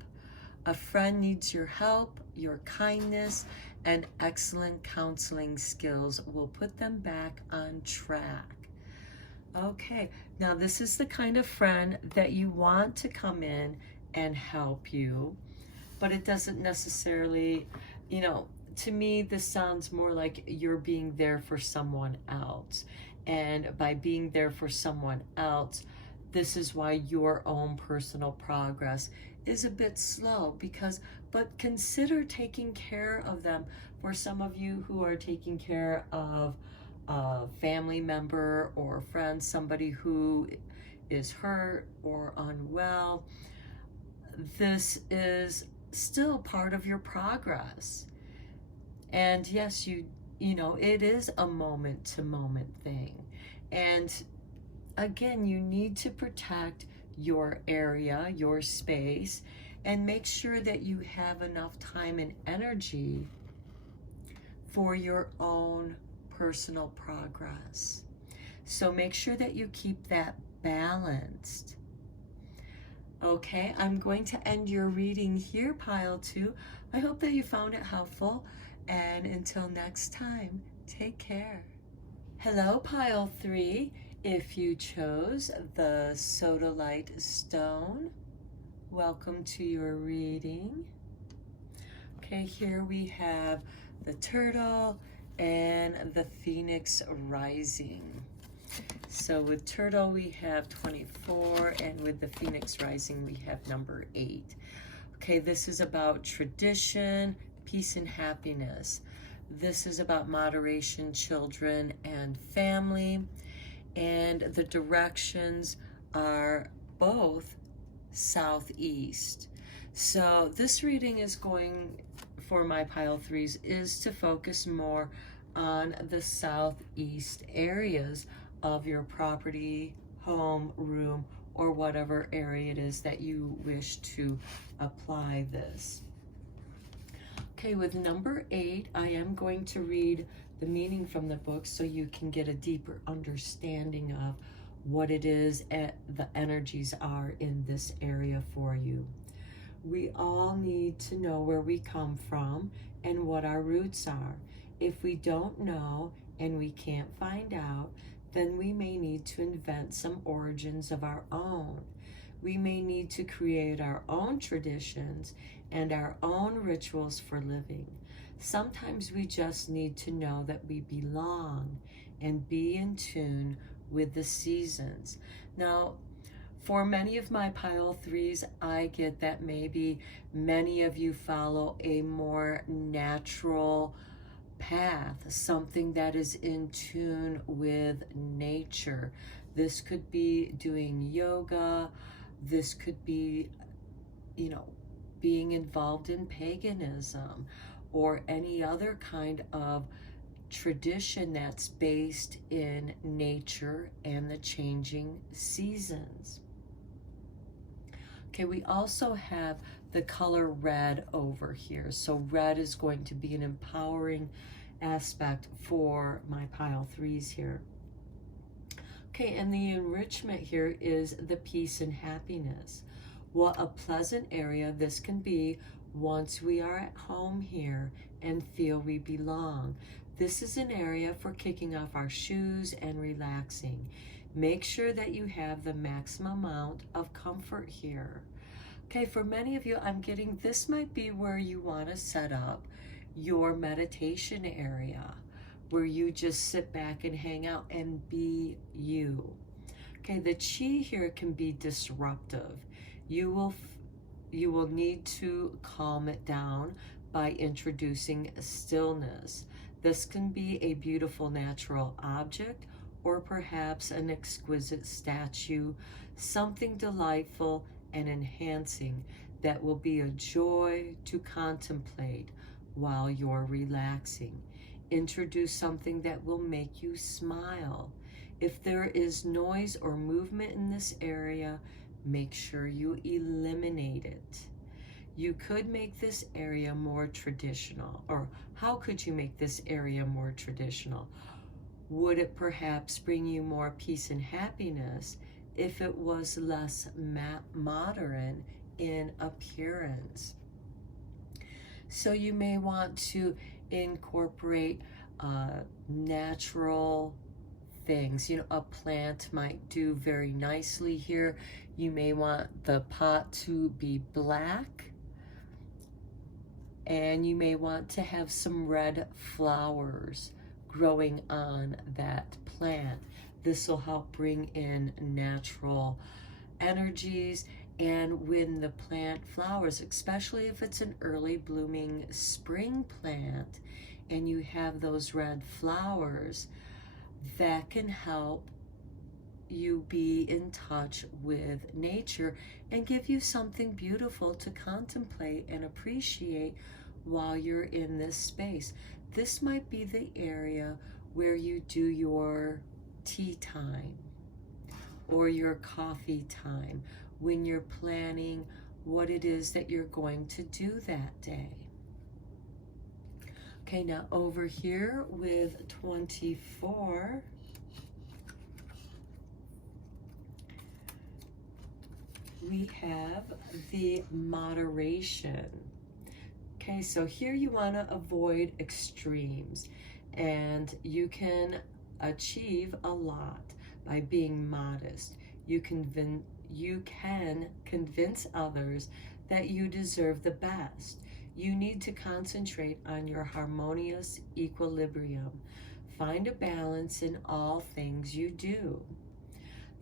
A friend needs your help, your kindness, and excellent counseling skills will put them back on track. Okay, now this is the kind of friend that you want to come in and help you, but it doesn't necessarily, you know, to me, this sounds more like you're being there for someone else. And by being there for someone else, this is why your own personal progress is a bit slow, but consider taking care of them. For some of you who are taking care of a family member or friend, somebody who is hurt or unwell, this is still part of your progress. And yes, you know, it is a moment to moment thing. And again, you need to protect your area, your space, and make sure that you have enough time and energy for your own personal progress. So make sure that you keep that balanced. Okay, I'm going to end your reading here, Pile 2. I hope that you found it helpful, and until next time, take care. Hello, Pile 3. If you chose the Sodalite Stone, welcome to your reading. Okay, here we have the Turtle and the Phoenix Rising. So with Turtle we have 24, and with the Phoenix Rising we have number 8. Okay, this is about tradition, peace, and happiness. This is about moderation, children, and family. And the directions are both southeast. So this reading is going, for my Pile 3s, is to focus more on the southeast areas of your property, home, room, or whatever area it is that you wish to apply this. Okay, with number 8, I am going to read the meaning from the book so you can get a deeper understanding of what it is the energies are in this area for you. We all need to know where we come from and what our roots are. If we don't know and we can't find out, then we may need to invent some origins of our own. We may need to create our own traditions and our own rituals for living. Sometimes we just need to know that we belong and be in tune with the seasons. Now, for many of my Pile 3s, I get that maybe many of you follow a more natural path, something that is in tune with nature. This could be doing yoga. This could be, you know, being involved in paganism or any other kind of tradition that's based in nature and the changing seasons. Okay, we also have the color red over here. So red is going to be an empowering aspect for my Pile 3s here. Okay, and the enrichment here is the peace and happiness. What a pleasant area this can be once we are at home here and feel we belong. This is an area for kicking off our shoes and relaxing. Make sure that you have the maximum amount of comfort here. Okay, for many of you, I'm getting this might be where you want to set up your meditation area, where you just sit back and hang out and be you. Okay, the chi here can be disruptive. You will need to calm it down by introducing stillness. This can be a beautiful natural object or perhaps an exquisite statue, something delightful and enhancing that will be a joy to contemplate while you're relaxing. Introduce something that will make you smile. If there is noise or movement in this area, make sure you eliminate it. You could make this area more traditional, or how could you make this area more traditional? Would it perhaps bring you more peace and happiness if it was less modern in appearance? So you may want to incorporate natural things. You know, a plant might do very nicely here. You may want the pot to be black, and you may want to have some red flowers growing on that plant. This will help bring in natural energies, and when the plant flowers, especially if it's an early blooming spring plant and you have those red flowers, that can help you be in touch with nature and give you something beautiful to contemplate and appreciate while you're in this space. This might be the area where you do your tea time or your coffee time when you're planning what it is that you're going to do that day. Okay, now over here with 24, we have the moderation. Okay, so here you want to avoid extremes, and you can achieve a lot by being modest. You can convince others that you deserve the best. You need to concentrate on your harmonious equilibrium. Find a balance in all things you do.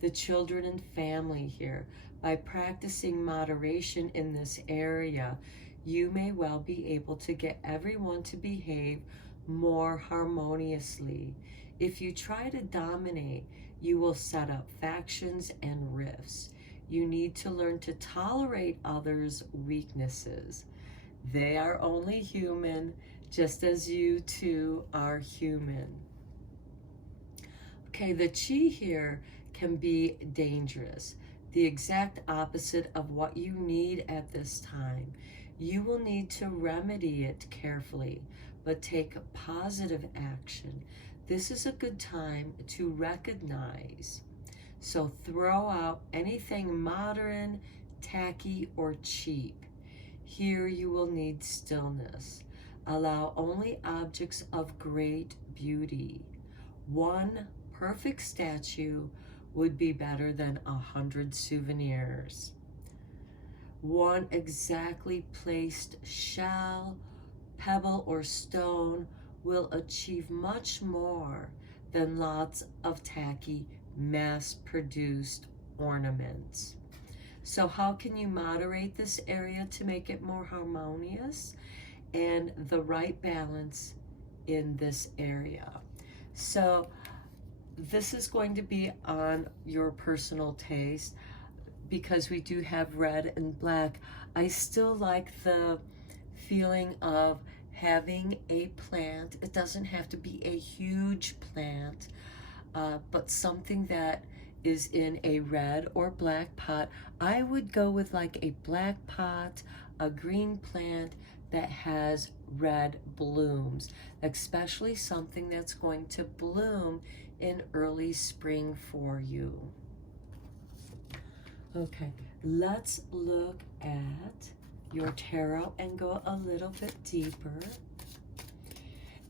The children and family here, by practicing moderation in this area, you may well be able to get everyone to behave more harmoniously. If you try to dominate, you will set up factions and rifts. You need to learn to tolerate others' weaknesses. They are only human, just as you too are human. Okay, the chi here can be dangerous, the exact opposite of what you need at this time. You will need to remedy it carefully, but take positive action. This is a good time to recognize. So throw out anything modern, tacky, or cheap. Here you will need stillness. Allow only objects of great beauty. One perfect statue would be better than 100 souvenirs. One exactly placed shell, pebble, or stone will achieve much more than lots of tacky, mass-produced ornaments. So how can you moderate this area to make it more harmonious and the right balance in this area? So this is going to be on your personal taste, because we do have red and black. I still like the feeling of having a plant. It doesn't have to be a huge plant, but something that is in a red or black pot. I would go with like a black pot, a green plant that has red blooms, especially something that's going to bloom in early spring for you. Okay, let's look at your tarot and go a little bit deeper.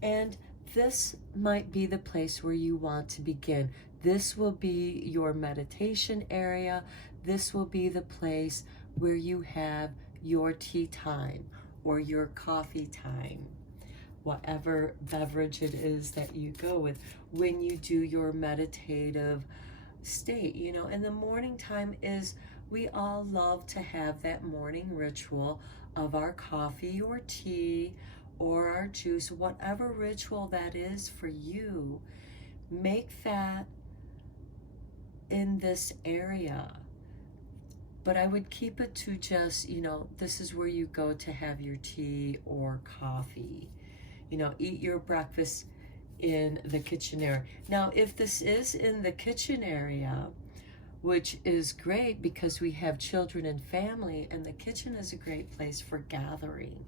And this might be the place where you want to begin. This will be your meditation area. This will be the place where you have your tea time or your coffee time, whatever beverage it is that you go with when you do your meditative state, you know. And the morning time is, we all love to have that morning ritual of our coffee or tea or our juice, whatever ritual that is for you. Make that in this area. But I would keep it to just, you know, this is where you go to have your tea or coffee. You know, eat your breakfast in the kitchen area. Now, if this is in the kitchen area, which is great because we have children and family, and the kitchen is a great place for gathering.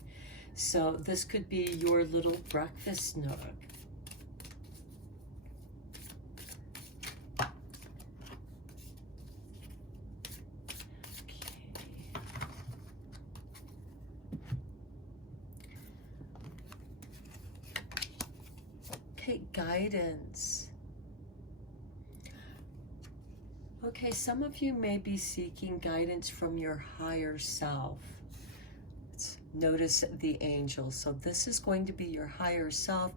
So this could be your little breakfast nook. Okay, guidance. Okay, some of you may be seeking guidance from your higher self. Notice the angels. So this is going to be your higher self.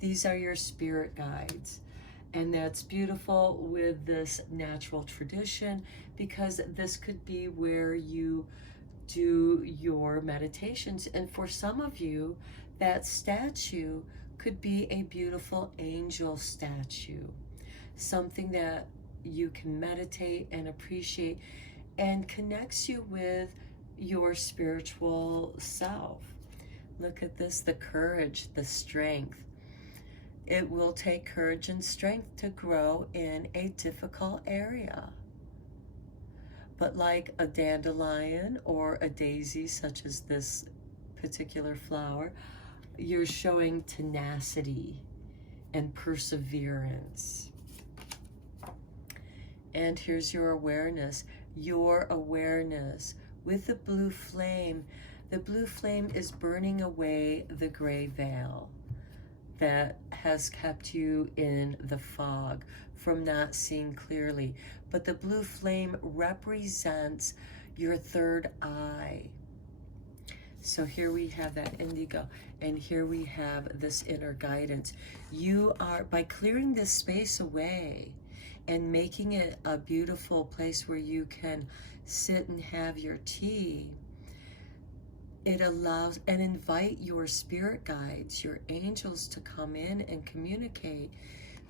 These are your spirit guides. And that's beautiful with this natural tradition, because this could be where you do your meditations. And for some of you, that statue could be a beautiful angel statue, something that you can meditate and appreciate and connects you with your spiritual self. Look at this, the courage, the strength. It will take courage and strength to grow in a difficult area. But like a dandelion or a daisy, such as this particular flower, you're showing tenacity and perseverance. And here's your awareness. Your awareness with the blue flame. The blue flame is burning away the gray veil that has kept you in the fog from not seeing clearly. But the blue flame represents your third eye. So here we have that indigo, and here we have this inner guidance. You are, by clearing this space away and making it a beautiful place where you can sit and have your tea, it allows and invite your spirit guides, your angels, to come in and communicate.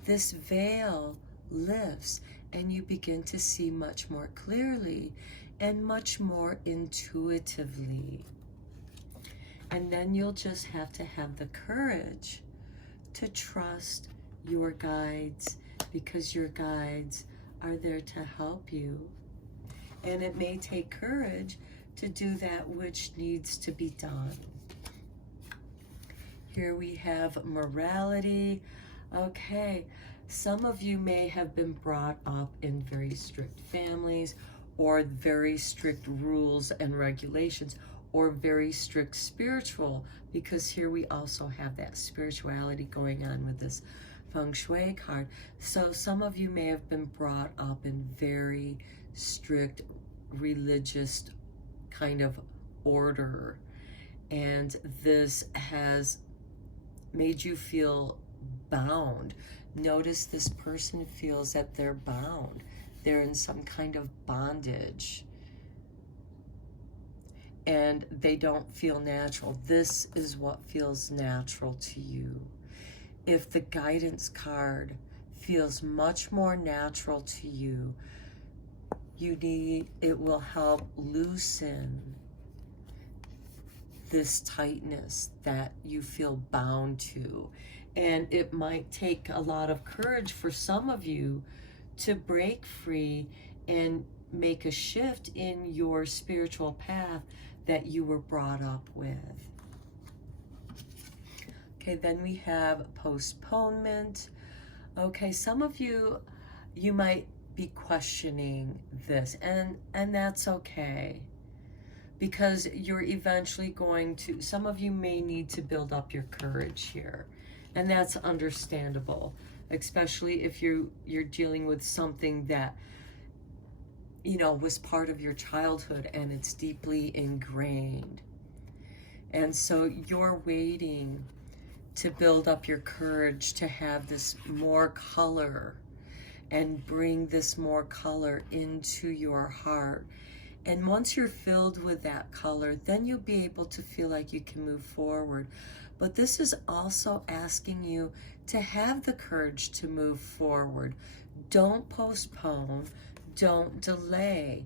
This veil lifts and you begin to see much more clearly and much more intuitively. And then you'll just have to have the courage to trust your guides, because your guides are there to help you. And it may take courage to do that which needs to be done. Here we have morality. Okay, some of you may have been brought up in very strict families, or very strict rules and regulations, or very strict spiritual, because here we also have that spirituality going on with this Feng Shui card. So some of you may have been brought up in very strict religious kind of order, and this has made you feel bound. Notice this person feels that they're bound. They're in some kind of bondage, and they don't feel natural. This is what feels natural to you. If the guidance card feels much more natural to you, it will help loosen this tightness that you feel bound to. And it might take a lot of courage for some of you to break free and make a shift in your spiritual path that you were brought up with. Okay, then we have postponement. Okay, some of you might be questioning this, and that's okay, because you're eventually going to, some of you may need to build up your courage here, and that's understandable, especially if you're dealing with something that, you know, was part of your childhood and it's deeply ingrained. And so you're waiting to build up your courage to have this more color and bring this more color into your heart. And once you're filled with that color, then you'll be able to feel like you can move forward. But this is also asking you to have the courage to move forward. Don't postpone, don't delay.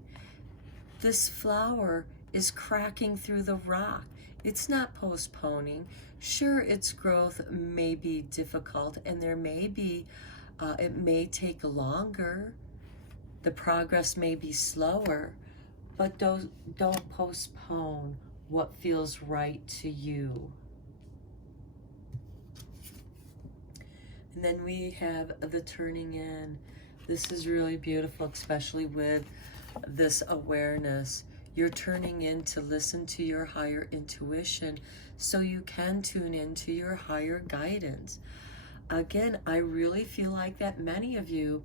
This flower is cracking through the rock. It's not postponing. Sure, its growth may be difficult, and there may be, it may take longer. The progress may be slower, but don't postpone what feels right to you. And then we have the turning in. This is really beautiful, especially with this awareness. You're turning in to listen to your higher intuition so you can tune into your higher guidance. Again, I really feel like that many of you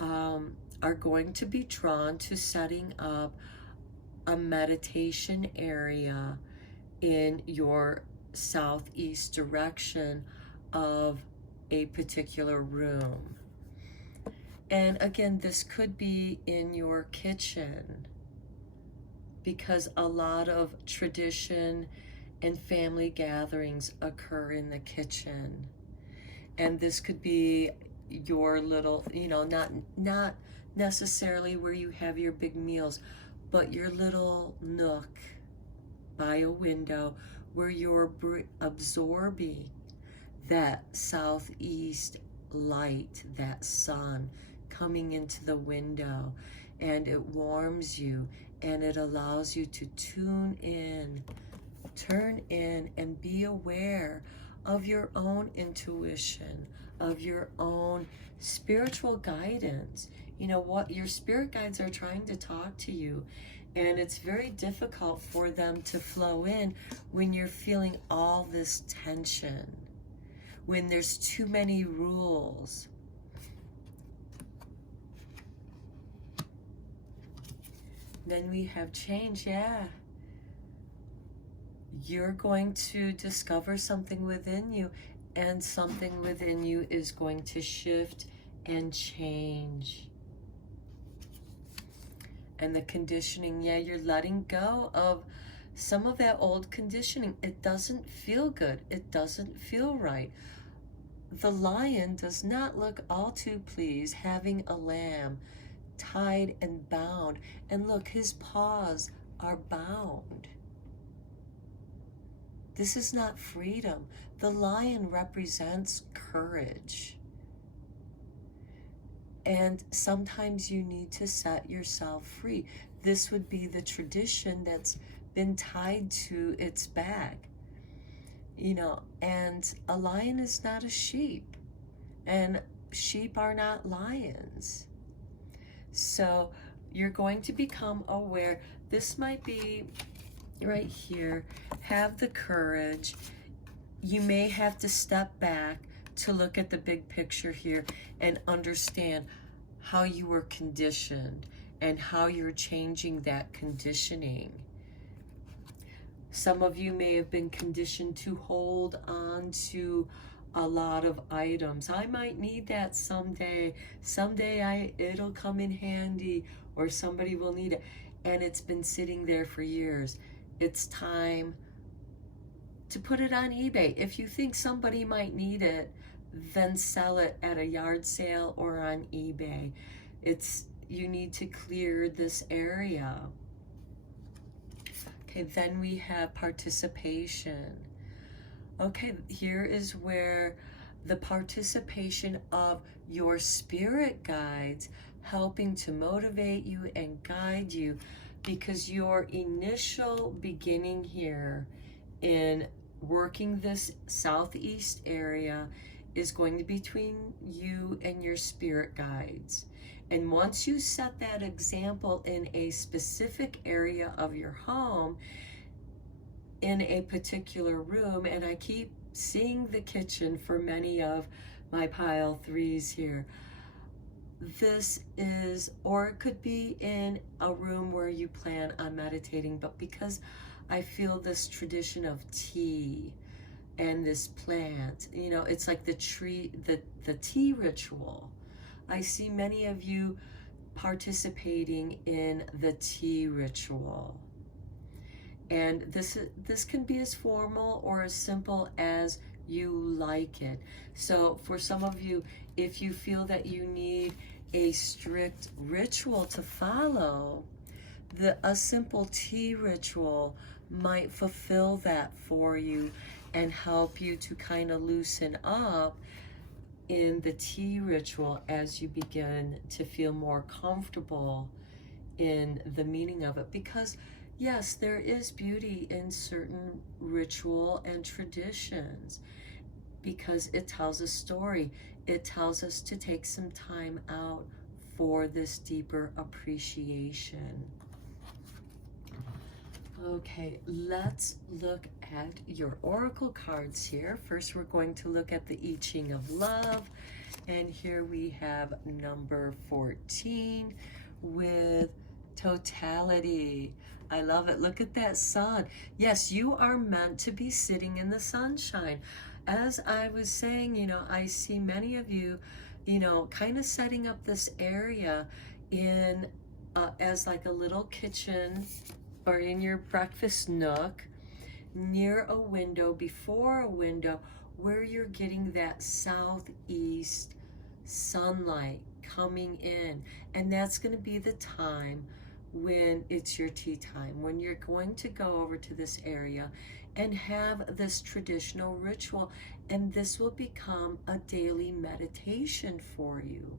are going to be drawn to setting up a meditation area in your southeast direction of a particular room. And again, this could be in your kitchen, because a lot of tradition and family gatherings occur in the kitchen. And this could be your little, not necessarily where you have your big meals, but your little nook by a window where you're absorbing that southeast light, that sun coming into the window, and it warms you and it allows you to tune in, turn in, and be aware of your own intuition, of your own spiritual guidance. What your spirit guides are trying to talk to you, and it's very difficult for them to flow in when you're feeling all this tension, when there's too many rules. Then we have change, yeah. You're going to discover something within you, and something within you is going to shift and change. And the conditioning, yeah, you're letting go of some of that old conditioning. It doesn't feel good. It doesn't feel right. The lion does not look all too pleased having a lamb tied and bound. And look, his paws are bound. This is not freedom. The lion represents courage. And sometimes you need to set yourself free. This would be the tradition that's been tied to its back. And a lion is not a sheep. And sheep are not lions. So you're going to become aware. This might be right here. Have the courage. You may have to step back to look at the big picture here and understand how you were conditioned and how you're changing that conditioning. Some of you may have been conditioned to hold on to a lot of items. I might need that someday. Someday it'll come in handy, or somebody will need it. And it's been sitting there for years. It's time to put it on eBay. If you think somebody might need it, then sell it at a yard sale or on eBay. You need to clear this area. Okay, then we have participation. Okay, here is where the participation of your spirit guides helping to motivate you and guide you, because your initial beginning here in working this southeast area is going to be between you and your spirit guides. And once you set that example in a specific area of your home, in a particular room, and I keep seeing the kitchen for many of my pile 3s here. This is, or it could be in a room where you plan on meditating, but because I feel this tradition of tea and this plant, it's like the tree, the tea ritual I see many of you participating in the tea ritual. And this can be as formal or as simple as you like it. So for some of you, if you feel that you need a strict ritual to follow, a simple tea ritual might fulfill that for you and help you to kind of loosen up in the tea ritual as you begin to feel more comfortable in the meaning of it. Because yes, there is beauty in certain ritual and traditions because it tells a story. It tells us to take some time out for this deeper appreciation. Okay, let's look at your oracle cards here. First, we're going to look at the I Ching of Love. And here we have number 14 with totality. I love it. Look at that sun. Yes, you are meant to be sitting in the sunshine. As I was saying, you know, I see many of you, you know, kind of setting up this area in as like a little kitchen or in your breakfast nook near a window, before a window, where you're getting that southeast sunlight coming in. And that's going to be the time when it's your tea time, when you're going to go over to this area and have this traditional ritual. And this will become a daily meditation for you,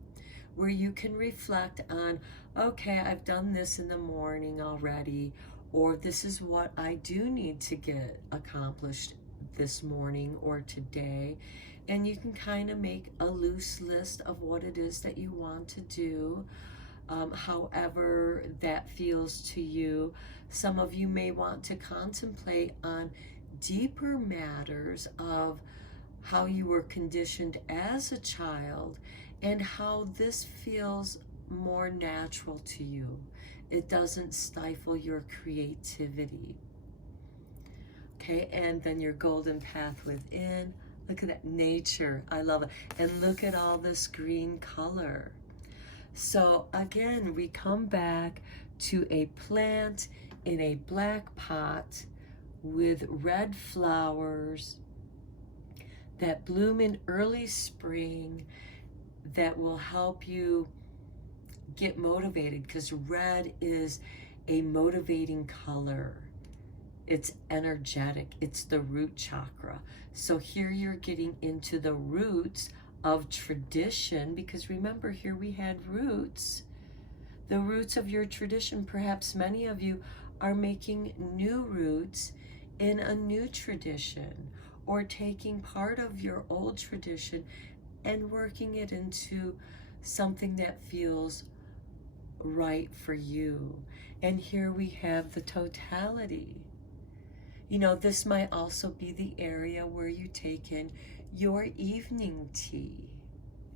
where you can reflect on, okay, I've done this in the morning already, or this is what I do need to get accomplished this morning or today. And you can kind of make a loose list of what it is that you want to do, however that feels to you. Some of you may want to contemplate on deeper matters of how you were conditioned as a child and how this feels more natural to you. It doesn't stifle your creativity. Okay, and then your golden path within. Look at that, nature. I love it. And look at all this green color. So again, we come back to a plant in a black pot with red flowers that bloom in early spring that will help you get motivated, because red is a motivating color. It's energetic. It's the root chakra. So here you're getting into the roots of tradition, because remember, here we had roots. The roots of your tradition. Perhaps many of you are making new roots in a new tradition, or taking part of your old tradition and working it into something that feels right for you. And here we have the totality. You know, this might also be the area where you take in your evening tea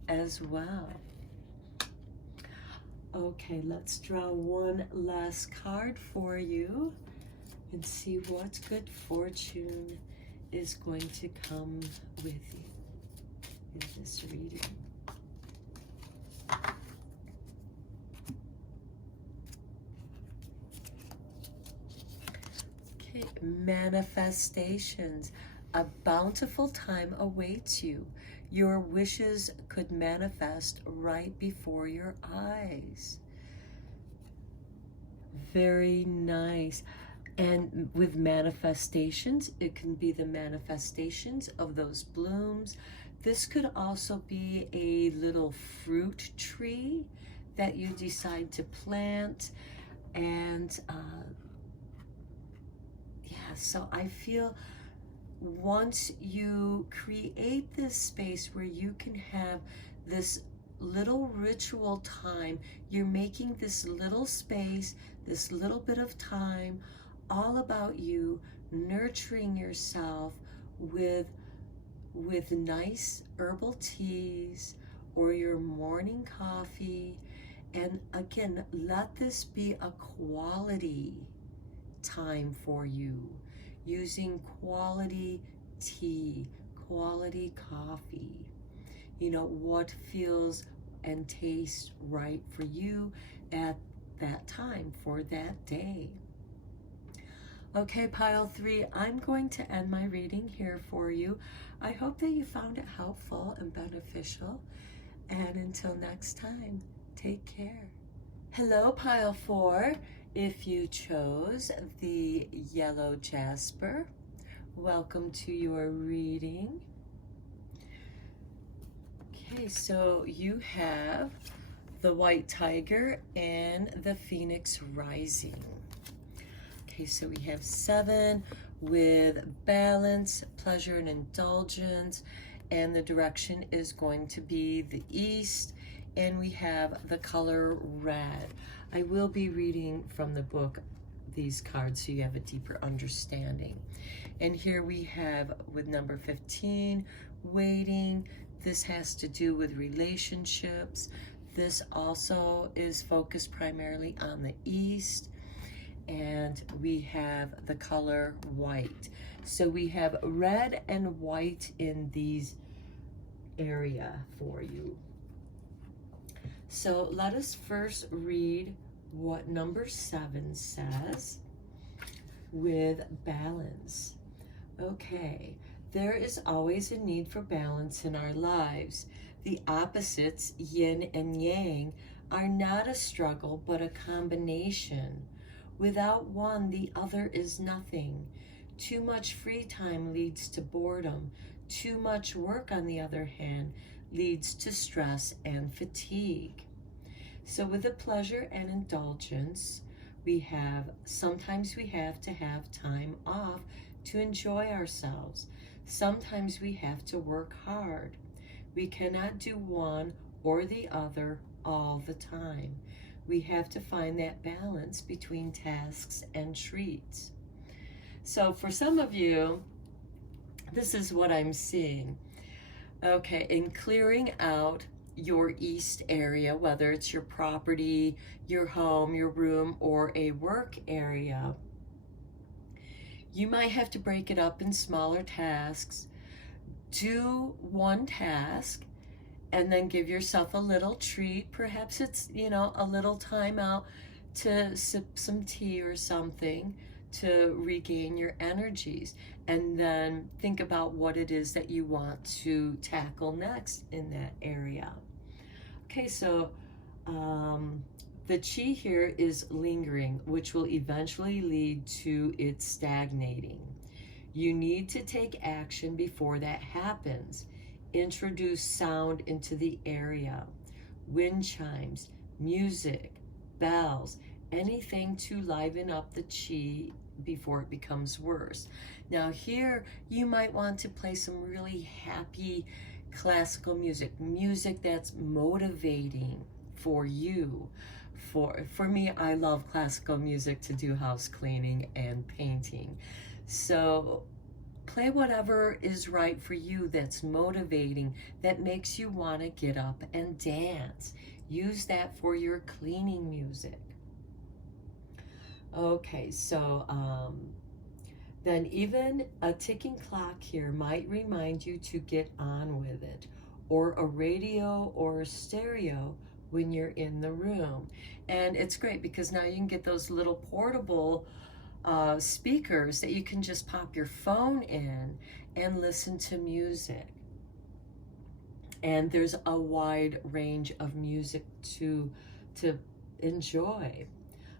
as well. Okay, let's draw one last card for you and see what good fortune is going to come with you in this reading. Okay, manifestations. A bountiful time awaits you. Your wishes could manifest right before your eyes. Very nice. And with manifestations, it can be the manifestations of those blooms. This could also be a little fruit tree that you decide to plant. And yeah, so I feel once you create this space where you can have this little ritual time, you're making this little space, this little bit of time, all about you nurturing yourself with nice herbal teas or your morning coffee. And again, let this be a quality time for you, using quality tea, quality coffee. You know, what feels and taste right for you at that time for that day. Okay, pile 3, I'm going to end my reading here for you. I hope that you found it helpful and beneficial. And until next time, take care. Hello, pile 4. If you chose the yellow Jasper, welcome to your reading. Okay, so you have the white tiger and the phoenix rising. Okay, so we have 7 with balance, pleasure, and indulgence, and the direction is going to be the east, and we have the color red. I will be reading from the book these cards so you have a deeper understanding. And here we have with number 15, waiting. This has to do with relationships. This also is focused primarily on the east. And we have the color white. So we have red and white in these area for you. So let us first read what number 7 says with balance. Okay, there is always a need for balance in our lives. The opposites, yin and yang, are not a struggle but a combination. Without one, the other is nothing. Too much free time leads to boredom. Too much work, on the other hand, leads to stress and fatigue. So with the pleasure and indulgence, sometimes we have to have time off to enjoy ourselves. Sometimes we have to work hard. We cannot do one or the other all the time. We have to find that balance between tasks and treats. So for some of you, this is what I'm seeing. Okay, in clearing out your east area, whether it's your property, your home, your room, or a work area, you might have to break it up in smaller tasks. Do one task and then give yourself a little treat. Perhaps it's, a little time out to sip some tea or something to regain your energies. And then think about what it is that you want to tackle next in that area. Okay, so the chi here is lingering, which will eventually lead to it stagnating. You need to take action before that happens. Introduce sound into the area. Wind chimes, music, bells, anything to liven up the chi before it becomes worse. Now here, you might want to play some really happy classical music that's motivating for you. For me, I love classical music to do house cleaning and painting. So play whatever is right for you, that's motivating, that makes you want to get up and dance. Use that for your cleaning music. Okay, so then even a ticking clock here might remind you to get on with it, or a radio or a stereo when you're in the room. And it's great because now you can get those little portable speakers that you can just pop your phone in and listen to music. And there's a wide range of music to enjoy.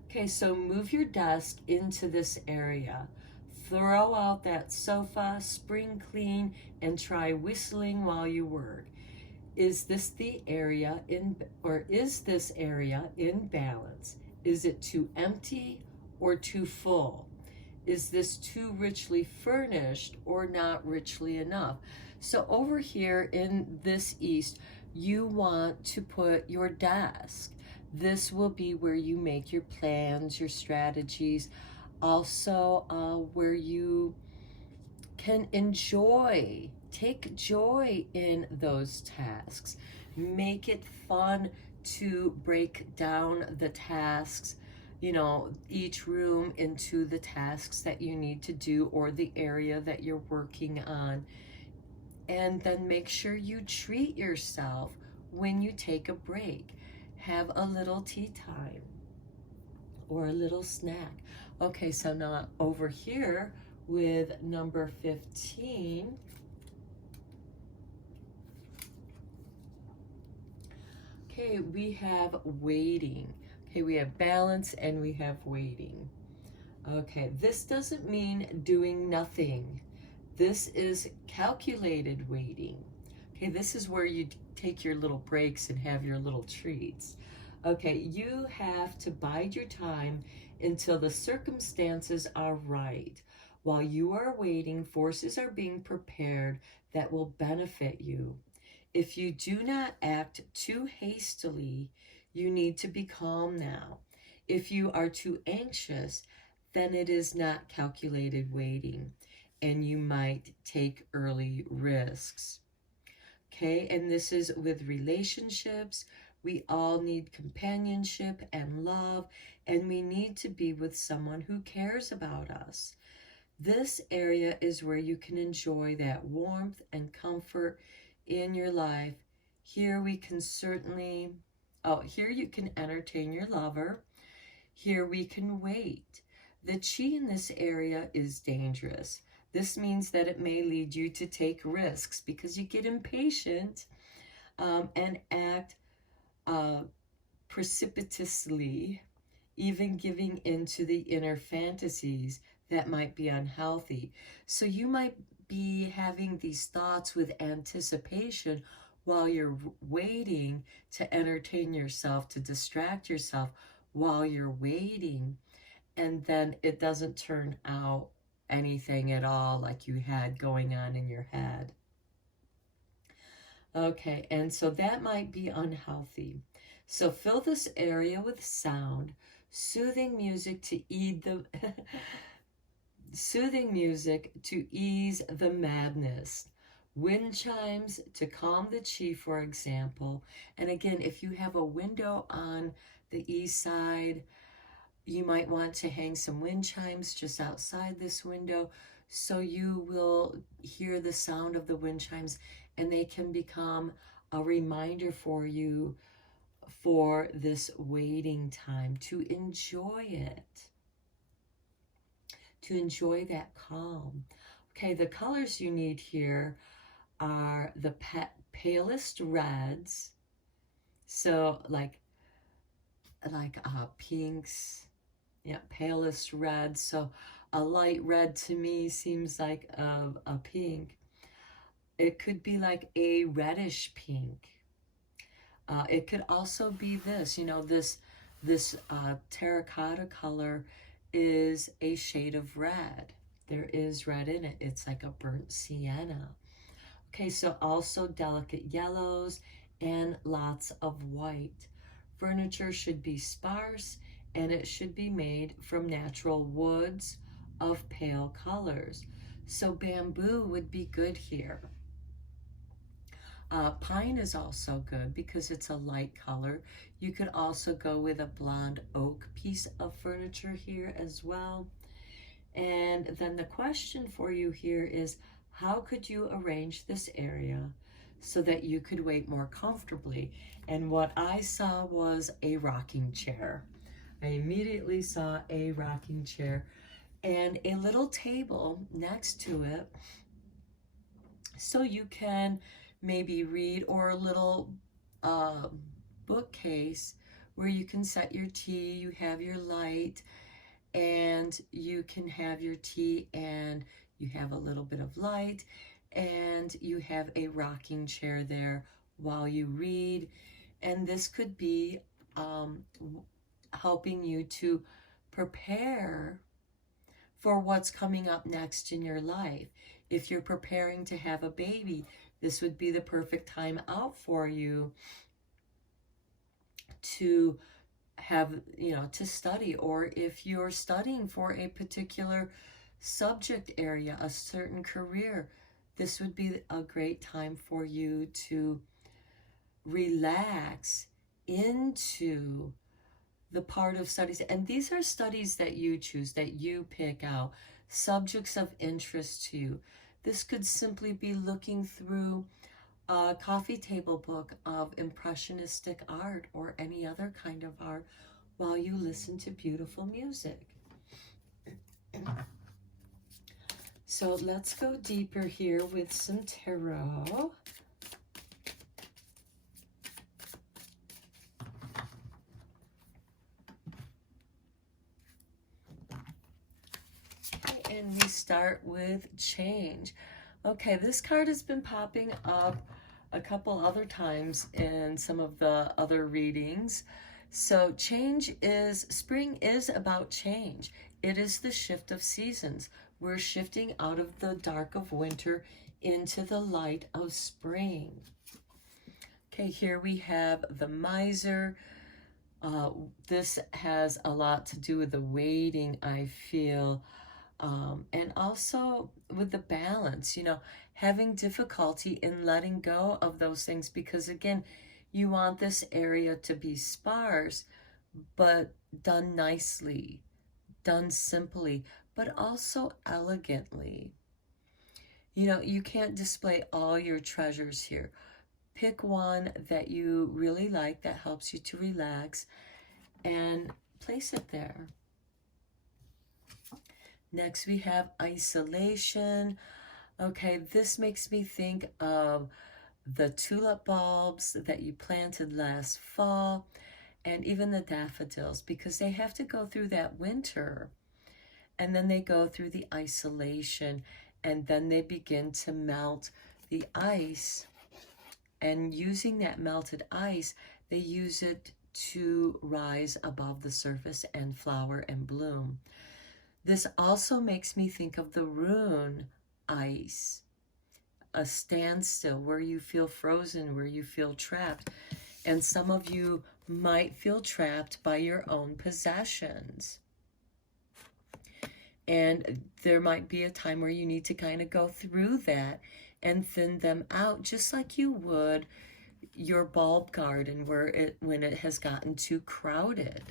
Okay, so move your desk into this area. Throw out that sofa, spring clean, and try whistling while you work. Is this area in balance? Is it too empty or too full? Is this too richly furnished or not richly enough? So over here in this east, you want to put your desk. This will be where you make your plans, your strategies, also where you can take joy in those tasks. Make it fun to break down the tasks, each room into the tasks that you need to do or the area that you're working on. And then make sure you treat yourself when you take a break. Have a little tea time or a little snack. Okay, so now over here with number 15, okay, we have waiting. Okay, we have balance and we have waiting. Okay, this doesn't mean doing nothing. This is calculated waiting. Okay, this is where you take your little breaks and have your little treats. Okay, you have to bide your time until the circumstances are right. While you are waiting, forces are being prepared that will benefit you. If you do not act too hastily, you need to be calm now. If you are too anxious, then it is not calculated waiting, and you might take early risks. Okay, and this is with relationships. We all need companionship and love, and we need to be with someone who cares about us. This area is where you can enjoy that warmth and comfort in your life. Here we can certainly, here you can entertain your lover. Here we can wait. The chi in this area is dangerous. This means that it may lead you to take risks because you get impatient and act precipitously, even giving into the inner fantasies that might be unhealthy. So you might be having these thoughts with anticipation while you're waiting to entertain yourself, to distract yourself while you're waiting, and then it doesn't turn out anything at all like you had going on in your head. Okay, and so that might be unhealthy. So fill this area with sound, soothing music to ease the soothing music to ease the madness. Wind chimes to calm the chi, for example. And again, if you have a window on the east side, you might want to hang some wind chimes just outside this window so you will hear the sound of the wind chimes, and they can become a reminder for you for this waiting time, to enjoy it, to enjoy that calm. Okay, the colors you need here are the palest reds, so like pinks, yeah, palest red. So a light red to me seems like a pink. It could be like a reddish pink. It could also be this, this terracotta color is a shade of red. There is red in it. It's like a burnt sienna. Okay, so also delicate yellows and lots of white. Furniture should be sparse, and it should be made from natural woods of pale colors. So bamboo would be good here. Pine is also good because it's a light color. You could also go with a blonde oak piece of furniture here as well. And then the question for you here is, how could you arrange this area so that you could wait more comfortably? And what I saw was a rocking chair. I immediately saw a rocking chair and a little table next to it, so you can maybe read, or a little bookcase where you can set your tea, you have your light, and you can have your tea and you have a little bit of light, and you have a rocking chair there while you read. And this could be helping you to prepare for what's coming up next in your life. If you're preparing to have a baby, this would be the perfect time out for you to have, to study. Or if you're studying for a particular subject area, a certain career, this would be a great time for you to relax into the part of studies. And these are studies that you choose, that you pick out, subjects of interest to you. This could simply be looking through a coffee table book of impressionistic art or any other kind of art while you listen to beautiful music. So let's go deeper here with some tarot. Okay, and we start with change. Okay, this card has been popping up a couple other times in some of the other readings. So spring is about change. It is the shift of seasons. We're shifting out of the dark of winter into the light of spring. Okay, here we have the miser. This has a lot to do with the waiting, I feel. And also with the balance, having difficulty in letting go of those things, because again, you want this area to be sparse, but done nicely, done simply, but also elegantly. You can't display all your treasures here. Pick one that you really like that helps you to relax and place it there. Next, we have isolation. Okay, this makes me think of the tulip bulbs that you planted last fall and even the daffodils, because they have to go through that winter and then they go through the isolation and then they begin to melt the ice. And using that melted ice, they use it to rise above the surface and flower and bloom. This also makes me think of the rune ice, a standstill where you feel frozen, where you feel trapped. And some of you might feel trapped by your own possessions. And there might be a time where you need to kind of go through that and thin them out, just like you would your bulb garden when it has gotten too crowded.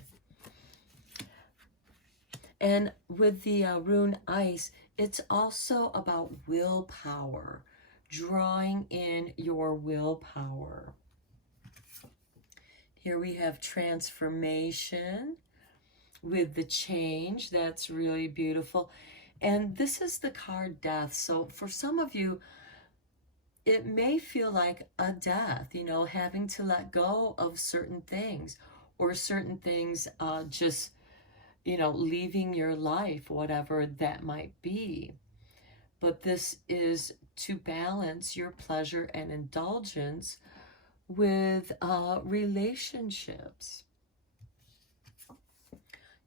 And with the rune ice, it's also about willpower, drawing in your willpower. Here we have transformation with the change. That's really beautiful. And this is the card death. So for some of you, it may feel like a death, having to let go of certain things, or certain things just leaving your life, whatever that might be. But this is to balance your pleasure and indulgence with relationships.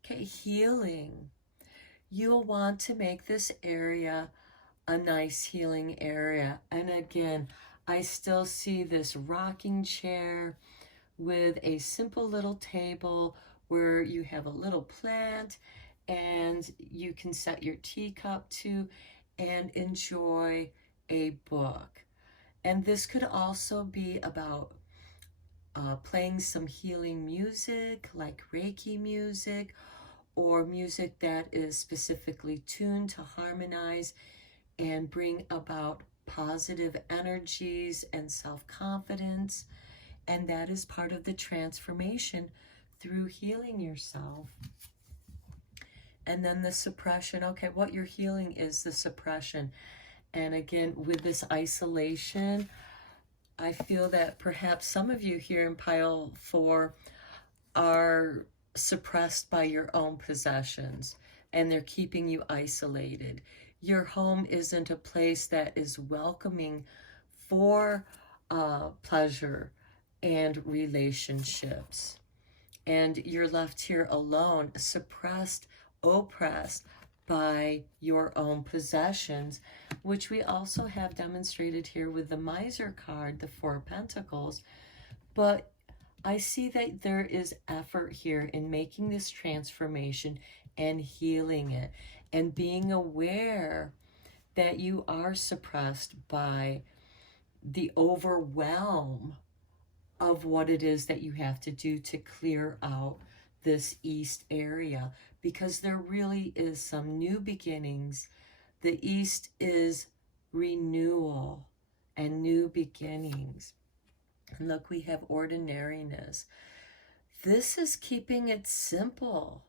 Okay, healing. You'll want to make this area a nice healing area. And again, I still see this rocking chair with a simple little table where you have a little plant and you can set your teacup to and enjoy a book. And this could also be about playing some healing music, like Reiki music, or music that is specifically tuned to harmonize and bring about positive energies and self-confidence. And that is part of the transformation through healing yourself. And then the suppression. Okay, what you're healing is the suppression. And again, with this isolation, I feel that perhaps some of you here in pile 4 are suppressed by your own possessions, and they're keeping you isolated. Your home isn't a place that is welcoming for pleasure and relationships. And you're left here alone, suppressed, oppressed by your own possessions, which we also have demonstrated here with the Miser card, the 4 of Pentacles. But I see that there is effort here in making this transformation and healing it, and being aware that you are suppressed by the overwhelm of what it is that you have to do to clear out this east area, because there really is some new beginnings. The east is renewal. and new beginnings. And look, we have ordinariness. This is keeping it simple.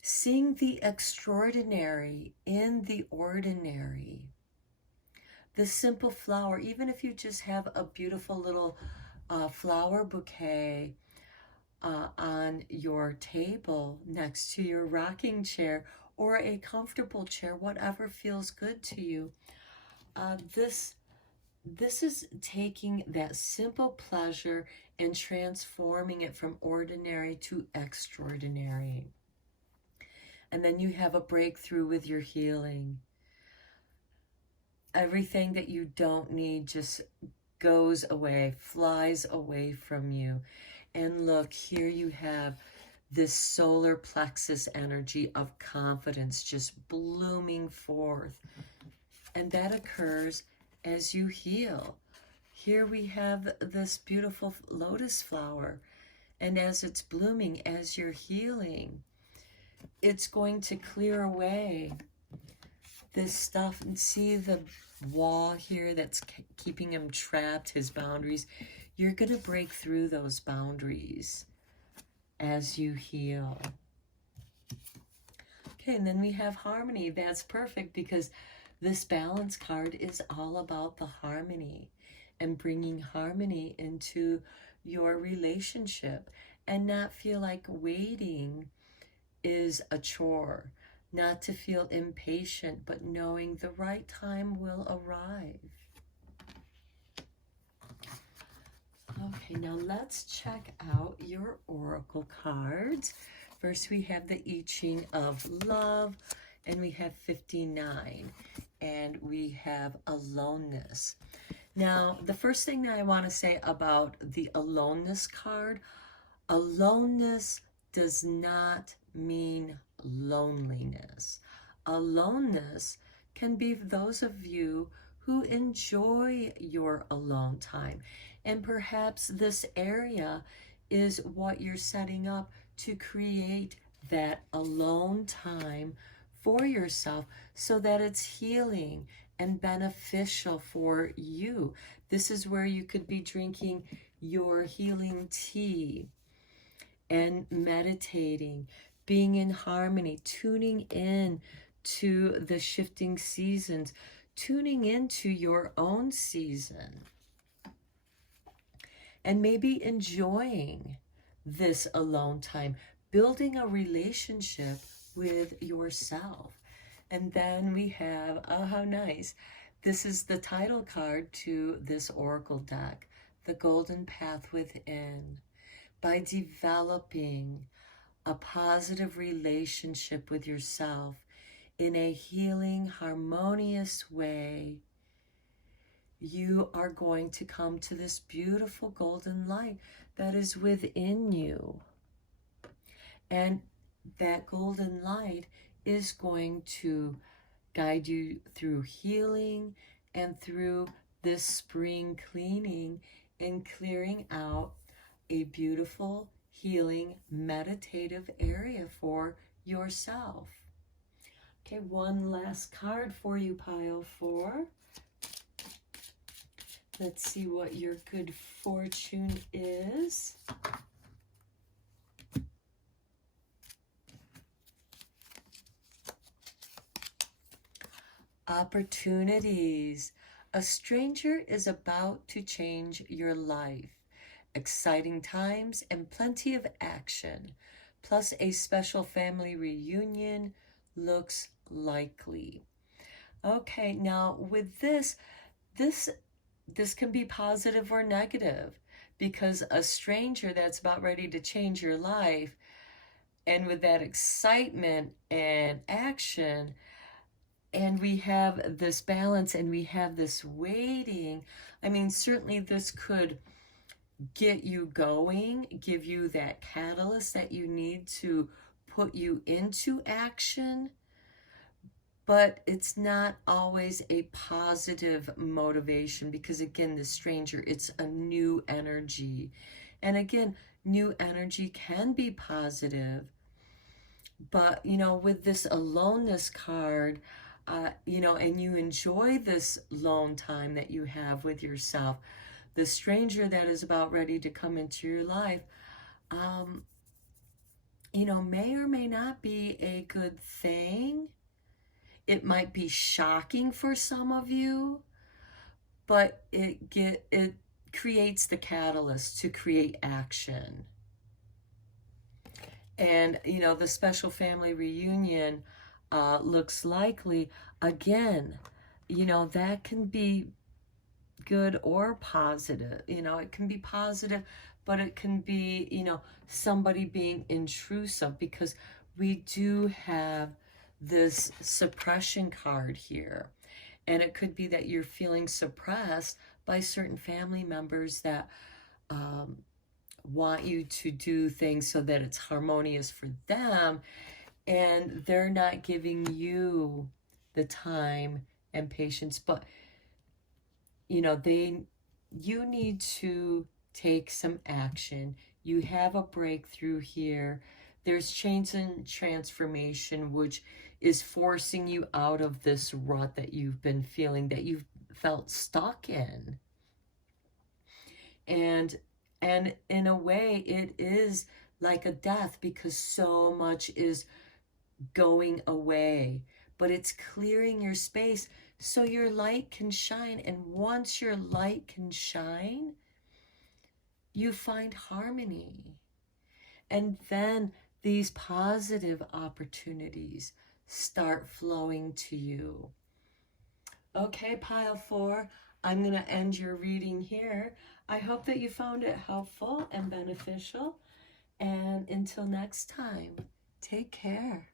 Seeing the extraordinary in the ordinary. The simple flower, even if you just have a beautiful little flower bouquet on your table next to your rocking chair or a comfortable chair, whatever feels good to you. This is taking that simple pleasure and transforming it from ordinary to extraordinary. And then you have a breakthrough with your healing. Everything that you don't need just goes away, flies away from you. And look, here you have this solar plexus energy of confidence just blooming forth. And that occurs as you heal. Here we have this beautiful lotus flower. And as it's blooming, as you're healing, it's going to clear away this stuff. And see the wall here that's keeping him trapped, his boundaries. You're going to break through those boundaries as you heal. Okay, and then we have harmony. That's perfect because this balance card is all about the harmony and bringing harmony into your relationship and not feel like waiting is a chore. Not to feel impatient, but knowing the right time will arrive. Okay, now let's check out your oracle cards. First, we have the I Ching of love, and we have 59, and we have aloneness. Now, the first thing that I want to say about the aloneness card, aloneness does not mean loneliness. Aloneness can be those of you who enjoy your alone time. And perhaps this area is what you're setting up to create that alone time for yourself so that it's healing and beneficial for you. This is where you could be drinking your healing tea and meditating, being in harmony, tuning in to the shifting seasons, tuning into your own season, and maybe enjoying this alone time, building a relationship with yourself. And then we have, oh, how nice. This is the title card to this oracle deck, The Golden Path Within. By developing a positive relationship with yourself in a healing, harmonious way, you are going to come to this beautiful golden light that is within you. And that golden light is going to guide you through healing and through this spring cleaning and clearing out a beautiful, healing, meditative area for yourself. Okay, one last card for you, pile 4. Let's see what your good fortune is. Opportunities. A stranger is about to change your life. Exciting times and plenty of action, plus a special family reunion looks likely. Okay, now with this can be positive or negative, because a stranger that's about ready to change your life, and with that excitement and action, and we have this balance and we have this waiting, I mean, certainly this could get you going, give you that catalyst that you need to put you into action, but it's not always a positive motivation because, again, the stranger, it's a new energy. And again, new energy can be positive, but, you know, with this aloneness card, you know, and you enjoy this lone time that you have with yourself, the stranger that is about ready to come into your life, you know, may or may not be a good thing. It might be shocking for some of you, but it creates the catalyst to create action. And, you know, the special family reunion looks likely. Again, you know, that can be good or positive. You know, it can be positive, but it can be, you know, somebody being intrusive, because we do have this suppression card here. And it could be that you're feeling suppressed by certain family members that want you to do things so that it's harmonious for them, and they're not giving you the time and patience. But you know, you need to take some action. You have a breakthrough here. There's change and transformation, which is forcing you out of this rut that you've been feeling, that you've felt stuck in. And in a way, it is like a death, because so much is going away, but it's clearing your space so your light can shine. And once your light can shine, you find harmony. And then these positive opportunities start flowing to you. Okay, pile 4, I'm going to end your reading here. I hope that you found it helpful and beneficial. And until next time, take care.